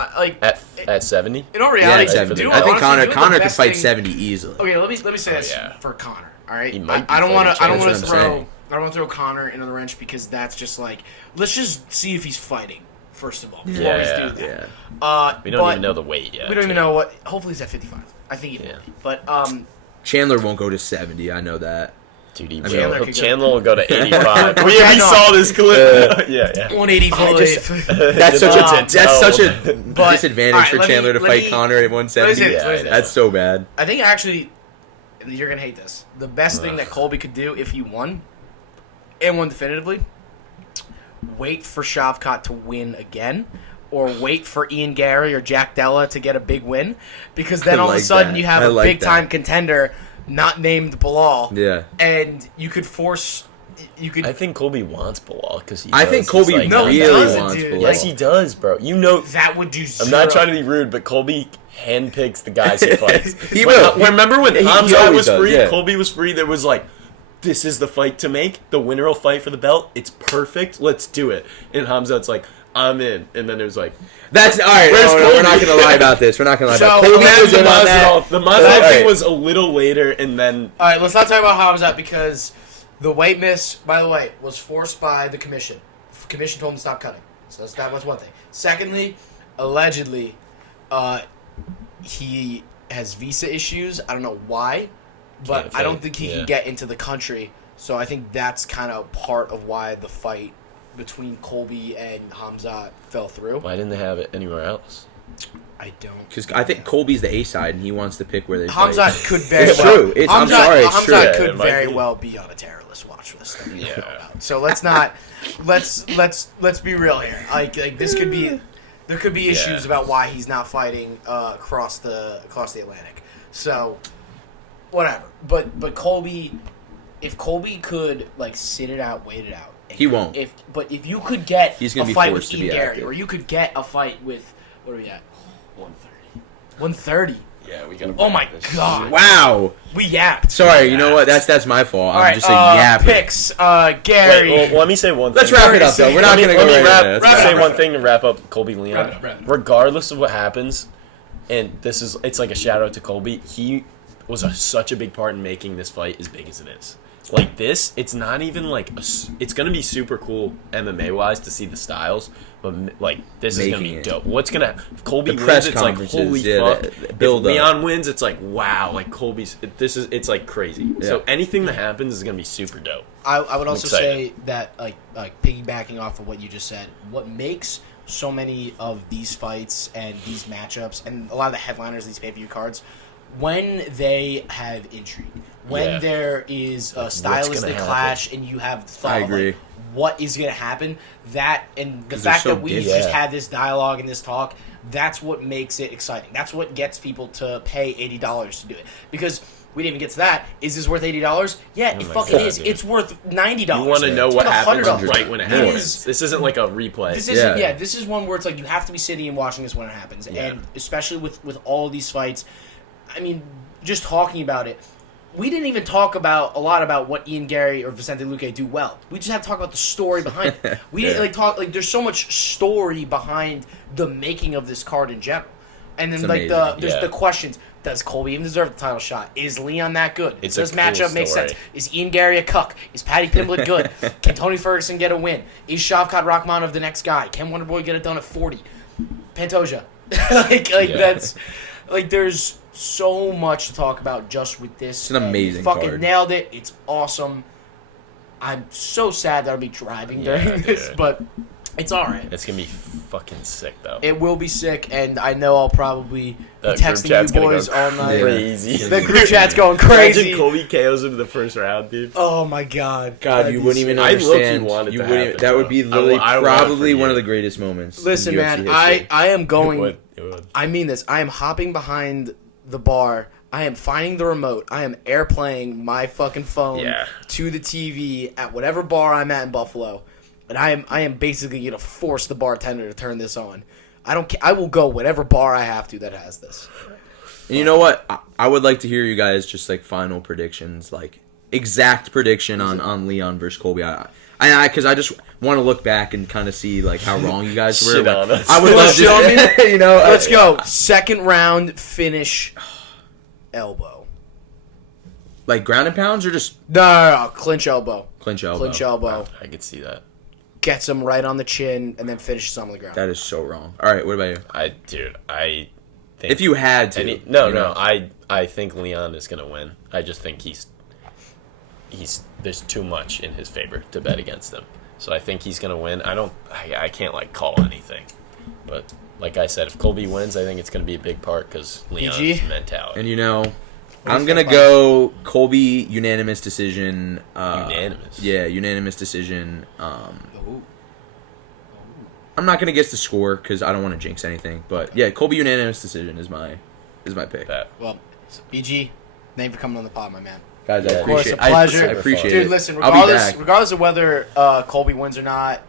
At 70? in all reality, Yeah, dude, I think honestly, Connor the could best fight thing- 70 easily. Okay, let me say this yeah. for Connor. All right, He might be I don't want to. I don't fighting want to That's what I'm throw. saying. I don't want to throw Connor into the wrench because that's just let's just see if he's fighting first of all before we Yeah, do that. Yeah. We don't even know the weight yet. We don't even know what. Hopefully he's at 55. I think he will Yeah. be. But Chandler won't go to 70. I know that. Dude, he Chandler will. could go- Chandler will go to 85. we Yeah, no. saw this clip. yeah. 185. That's such a But- disadvantage all right, for let me- Chandler to let fight me- Connor at let me say 170. this, let me say Yeah, this. That's so bad. I think actually, you're gonna hate this. The best thing that Colby could do if he won, and won definitively, wait for Shavkat to win again, or wait for Ian Gary or Jack Della to get a big win, because then I all of a like sudden that. you have I a like big time that. contender not named Bilal, Yeah. and you could force. You could. I think Colby wants Bilal because I think Colby No, he really doesn't, wants dude. Bilal. Yes, he does, bro. You know, that would do. I'm not trying to be rude, but Colby handpicks the guys he fights. He will. Remember when He Hamzat always was does, free? yeah. Colby was free. There was this is the fight to make. The winner will fight for the belt. It's perfect. Let's do it. And Hamzat's like, I'm in. And then it was like, That's all right. Where's We're not Colby? going to lie about this. We're not going to lie So, about Colby imagine was in on that. The Masvidal All thing right. was a little later, and then All right, let's not talk about Hamzat because the weight miss, by the way, was forced by the commission. The commission told him to stop cutting. So that was one thing. Secondly, allegedly, he has visa issues. I don't know why, but Can't I don't fight, think he yeah. can get into the country. So I think that's kind of part of why the fight between Colby and Hamzat fell through. why didn't they have it anywhere else? I don't. Because I think Colby's the A side, and he wants to pick where they Hamzat fight. could very It's well. true. I'm sorry, it's true. Hamzat Yeah, could it might very be. well be on a terrorist watch list. That we don't know Yeah. about. So let's not. Let's be real here. Like this could be. There could be issues Yeah. about why he's not fighting across the Atlantic. So whatever. But Colby, if Colby could like sit it out, wait it out. He won't. If you could get He's gonna a be fight with forced to Ian be Gary, active. or you could get a fight with what are we at? 130. 130. Yeah, we got. Oh my God. Wow. We yapped. Sorry, you know what? That's my fault. All I'm right, just a yapper. picks. Gary. Wait, well, let me say one thing. Let's wrap it up, though. We're not going to go Let me right into say that. one thing to wrap up Colby Leon. Wrap it up. Regardless of what happens, and it's like a shout out to Colby. He was such a big part in making this fight as big as it is. Like this, it's not even like it's gonna be super cool MMA wise to see the styles, but like this is gonna Making be it. dope. What's gonna if Colby The wins? press It's like conferences, holy yeah, fuck. the build if up. Leon wins, it's like wow. Like Colby's it's like crazy. Yeah. So anything that happens is gonna be super dope. I would also excited. say that like piggybacking off of what you just said, what makes so many of these fights and these matchups and a lot of the headliners of these pay-per-view cards, when they have intrigue, when Yeah. there is a What's stylistic gonna clash, and you have the thought I of agree. like, what is going to happen, that and the 'Cause they're fact so that we different. just Yeah. had this dialogue and this talk, that's what makes it exciting. That's what gets people to pay $80 to do it. Because we didn't even get to that. Is this worth $80? Yeah, Oh it my fucking God, is. dude. It's worth $90. You want to know It's what worth happens $100. right when it It happens. is- This isn't like a replay. This isn't. Yeah. Yeah, this is one where it's like you have to be sitting and watching this when it happens, Yeah. and especially with all of these fights. I mean, just talking about it, we didn't even talk about a lot about what Ian Gary or Vicente Luque do well. We just had to talk about the story behind it. We didn't Yeah. like talk like there's so much story behind the making of this card in general, and then It's like amazing. there's Yeah. the questions. Does Colby even deserve the title shot? Is Leon that good? It's Does a cool matchup make story. sense? Is Ian Gary a cuck? Is Paddy Pimblett good? Can Tony Ferguson get a win? Is Shavkat Rakhmonov the next guy? Can Wonderboy get it done at 40? Pantoja. like Yeah. that's like there's so much to talk about just with this. It's an amazing and fucking card. nailed it. It's awesome. I'm so sad that I'll be driving Yeah, during this, dude. but it's alright. It's gonna be fucking sick though. It will be sick, and I know I'll probably be That group texting chat's you gonna go boys all night. Crazy. The group chat's going crazy. Imagine Colby KOs him in the first round, dude. Oh my god. God, That'd you be wouldn't even I low-key understand. want it You to wouldn't. happen, That would though. be literally I want it probably for one you. of the greatest moments. Listen, in UFC man, history. I am going. It would. I mean this. I am hopping behind the bar. I am finding the remote. I am airplaying my fucking phone Yeah. to the TV at whatever bar I'm at in Buffalo, and I am basically gonna force the bartender to turn this on. I don't. I will go whatever bar I have to that has this. And you know what? I would like to hear you guys just like final predictions, like exact prediction on Leon versus Colby. Because I just want to look back and kind of see like how wrong you guys were. Shit Like, on us. I would love Shit on me? to, you know. Let's go. Second round finish. Elbow. Like ground and pounds or just No. Clinch elbow. clinch elbow. Clinch elbow. I could see that. Gets him right on the chin and then finishes him on the ground. That is so wrong. All right, what about you? I think If you had to, no, you know. I think Leon is gonna win. I just think he's there's too much in his favor to bet against him. So I think he's gonna win. I can't like call anything, but like I said, if Colby wins, I think it's gonna be a big part because Leon's PG? mentality. And you know, do I'm you gonna think go Colby unanimous decision. Unanimous? Yeah, unanimous decision. Ooh. I'm not gonna guess the score because I don't want to jinx anything. But yeah, Colby unanimous decision is my pick. Bet. Well, BG, thank you for coming on the pod, my man. Guys, I Yeah. Of course, appreciate. a pleasure. I appreciate Dude, it. listen, I'll be back. regardless of whether Colby wins or not,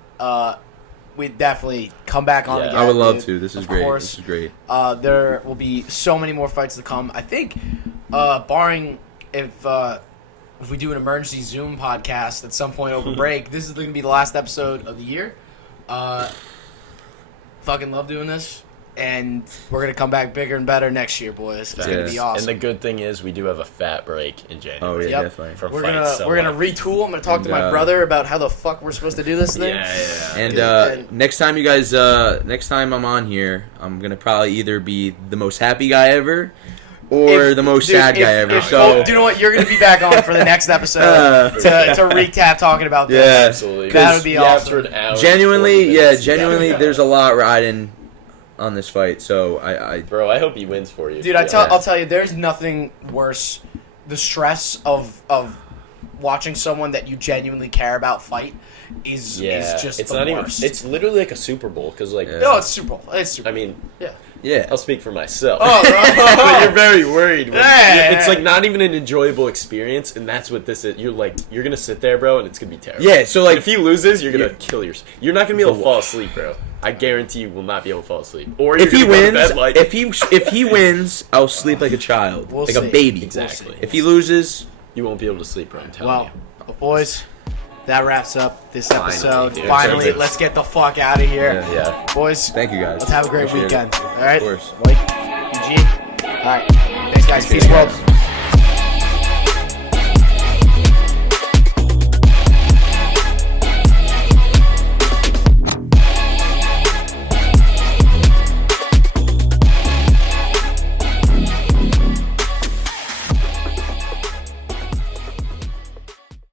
we'd definitely come back on Yeah. again. I would love dude. to. This is Of great. course. This is great. There will be so many more fights to come. I think, barring if we do an emergency Zoom podcast at some point over break, this is going to be the last episode of the year. Fucking love doing this. And we're going to come back bigger and better next year, boys. It's going to be Yes. awesome. And the good thing is we do have a fat break in January. Oh yeah, Yep. definitely. From We're fights, gonna retool. I'm gonna talk to And, my brother about how the fuck we're supposed to do this thing. Yeah. And Good. next time you guys, next time I'm on here, I'm gonna probably either be the most happy guy ever, or the most sad guy ever. So do you know what? You're gonna be back on for the next episode to recap talking about this. Yeah. Absolutely. That would be Yeah, awesome. for an hour, genuinely, 40 yeah, minutes. genuinely, there's a lot riding on this fight. So Bro, I hope he wins for you. Dude, I'll tell you, there's nothing worse. The stress of watching someone that you genuinely care about fight is just it's the not worst. even. It's literally like a Super Bowl because No, it's Super Bowl. It's Super I Bowl. mean, yeah. I'll speak for myself. Oh, But you're very worried. It's Yeah. like not even an enjoyable experience, and that's what this is. You're gonna sit there, bro, and it's gonna be terrible. Yeah, so like if he loses, you're gonna kill yourself. You're not gonna be able to fall asleep, bro. I guarantee you will not be able to fall asleep. Or if he you're gonna go to wins, bed like if he wins, I'll sleep like a child, We'll like see. a baby. Exactly. If he loses, you won't be able to sleep, bro. I'm telling you. Boys, that wraps up this episode. dude. Finally, Perfect. let's get the fuck out of here. Yeah. Boys, thank you guys. let's have a great Appreciate it. weekend. All right? Of course. Mike, Eugene. All right. Thanks, guys. Peace, world.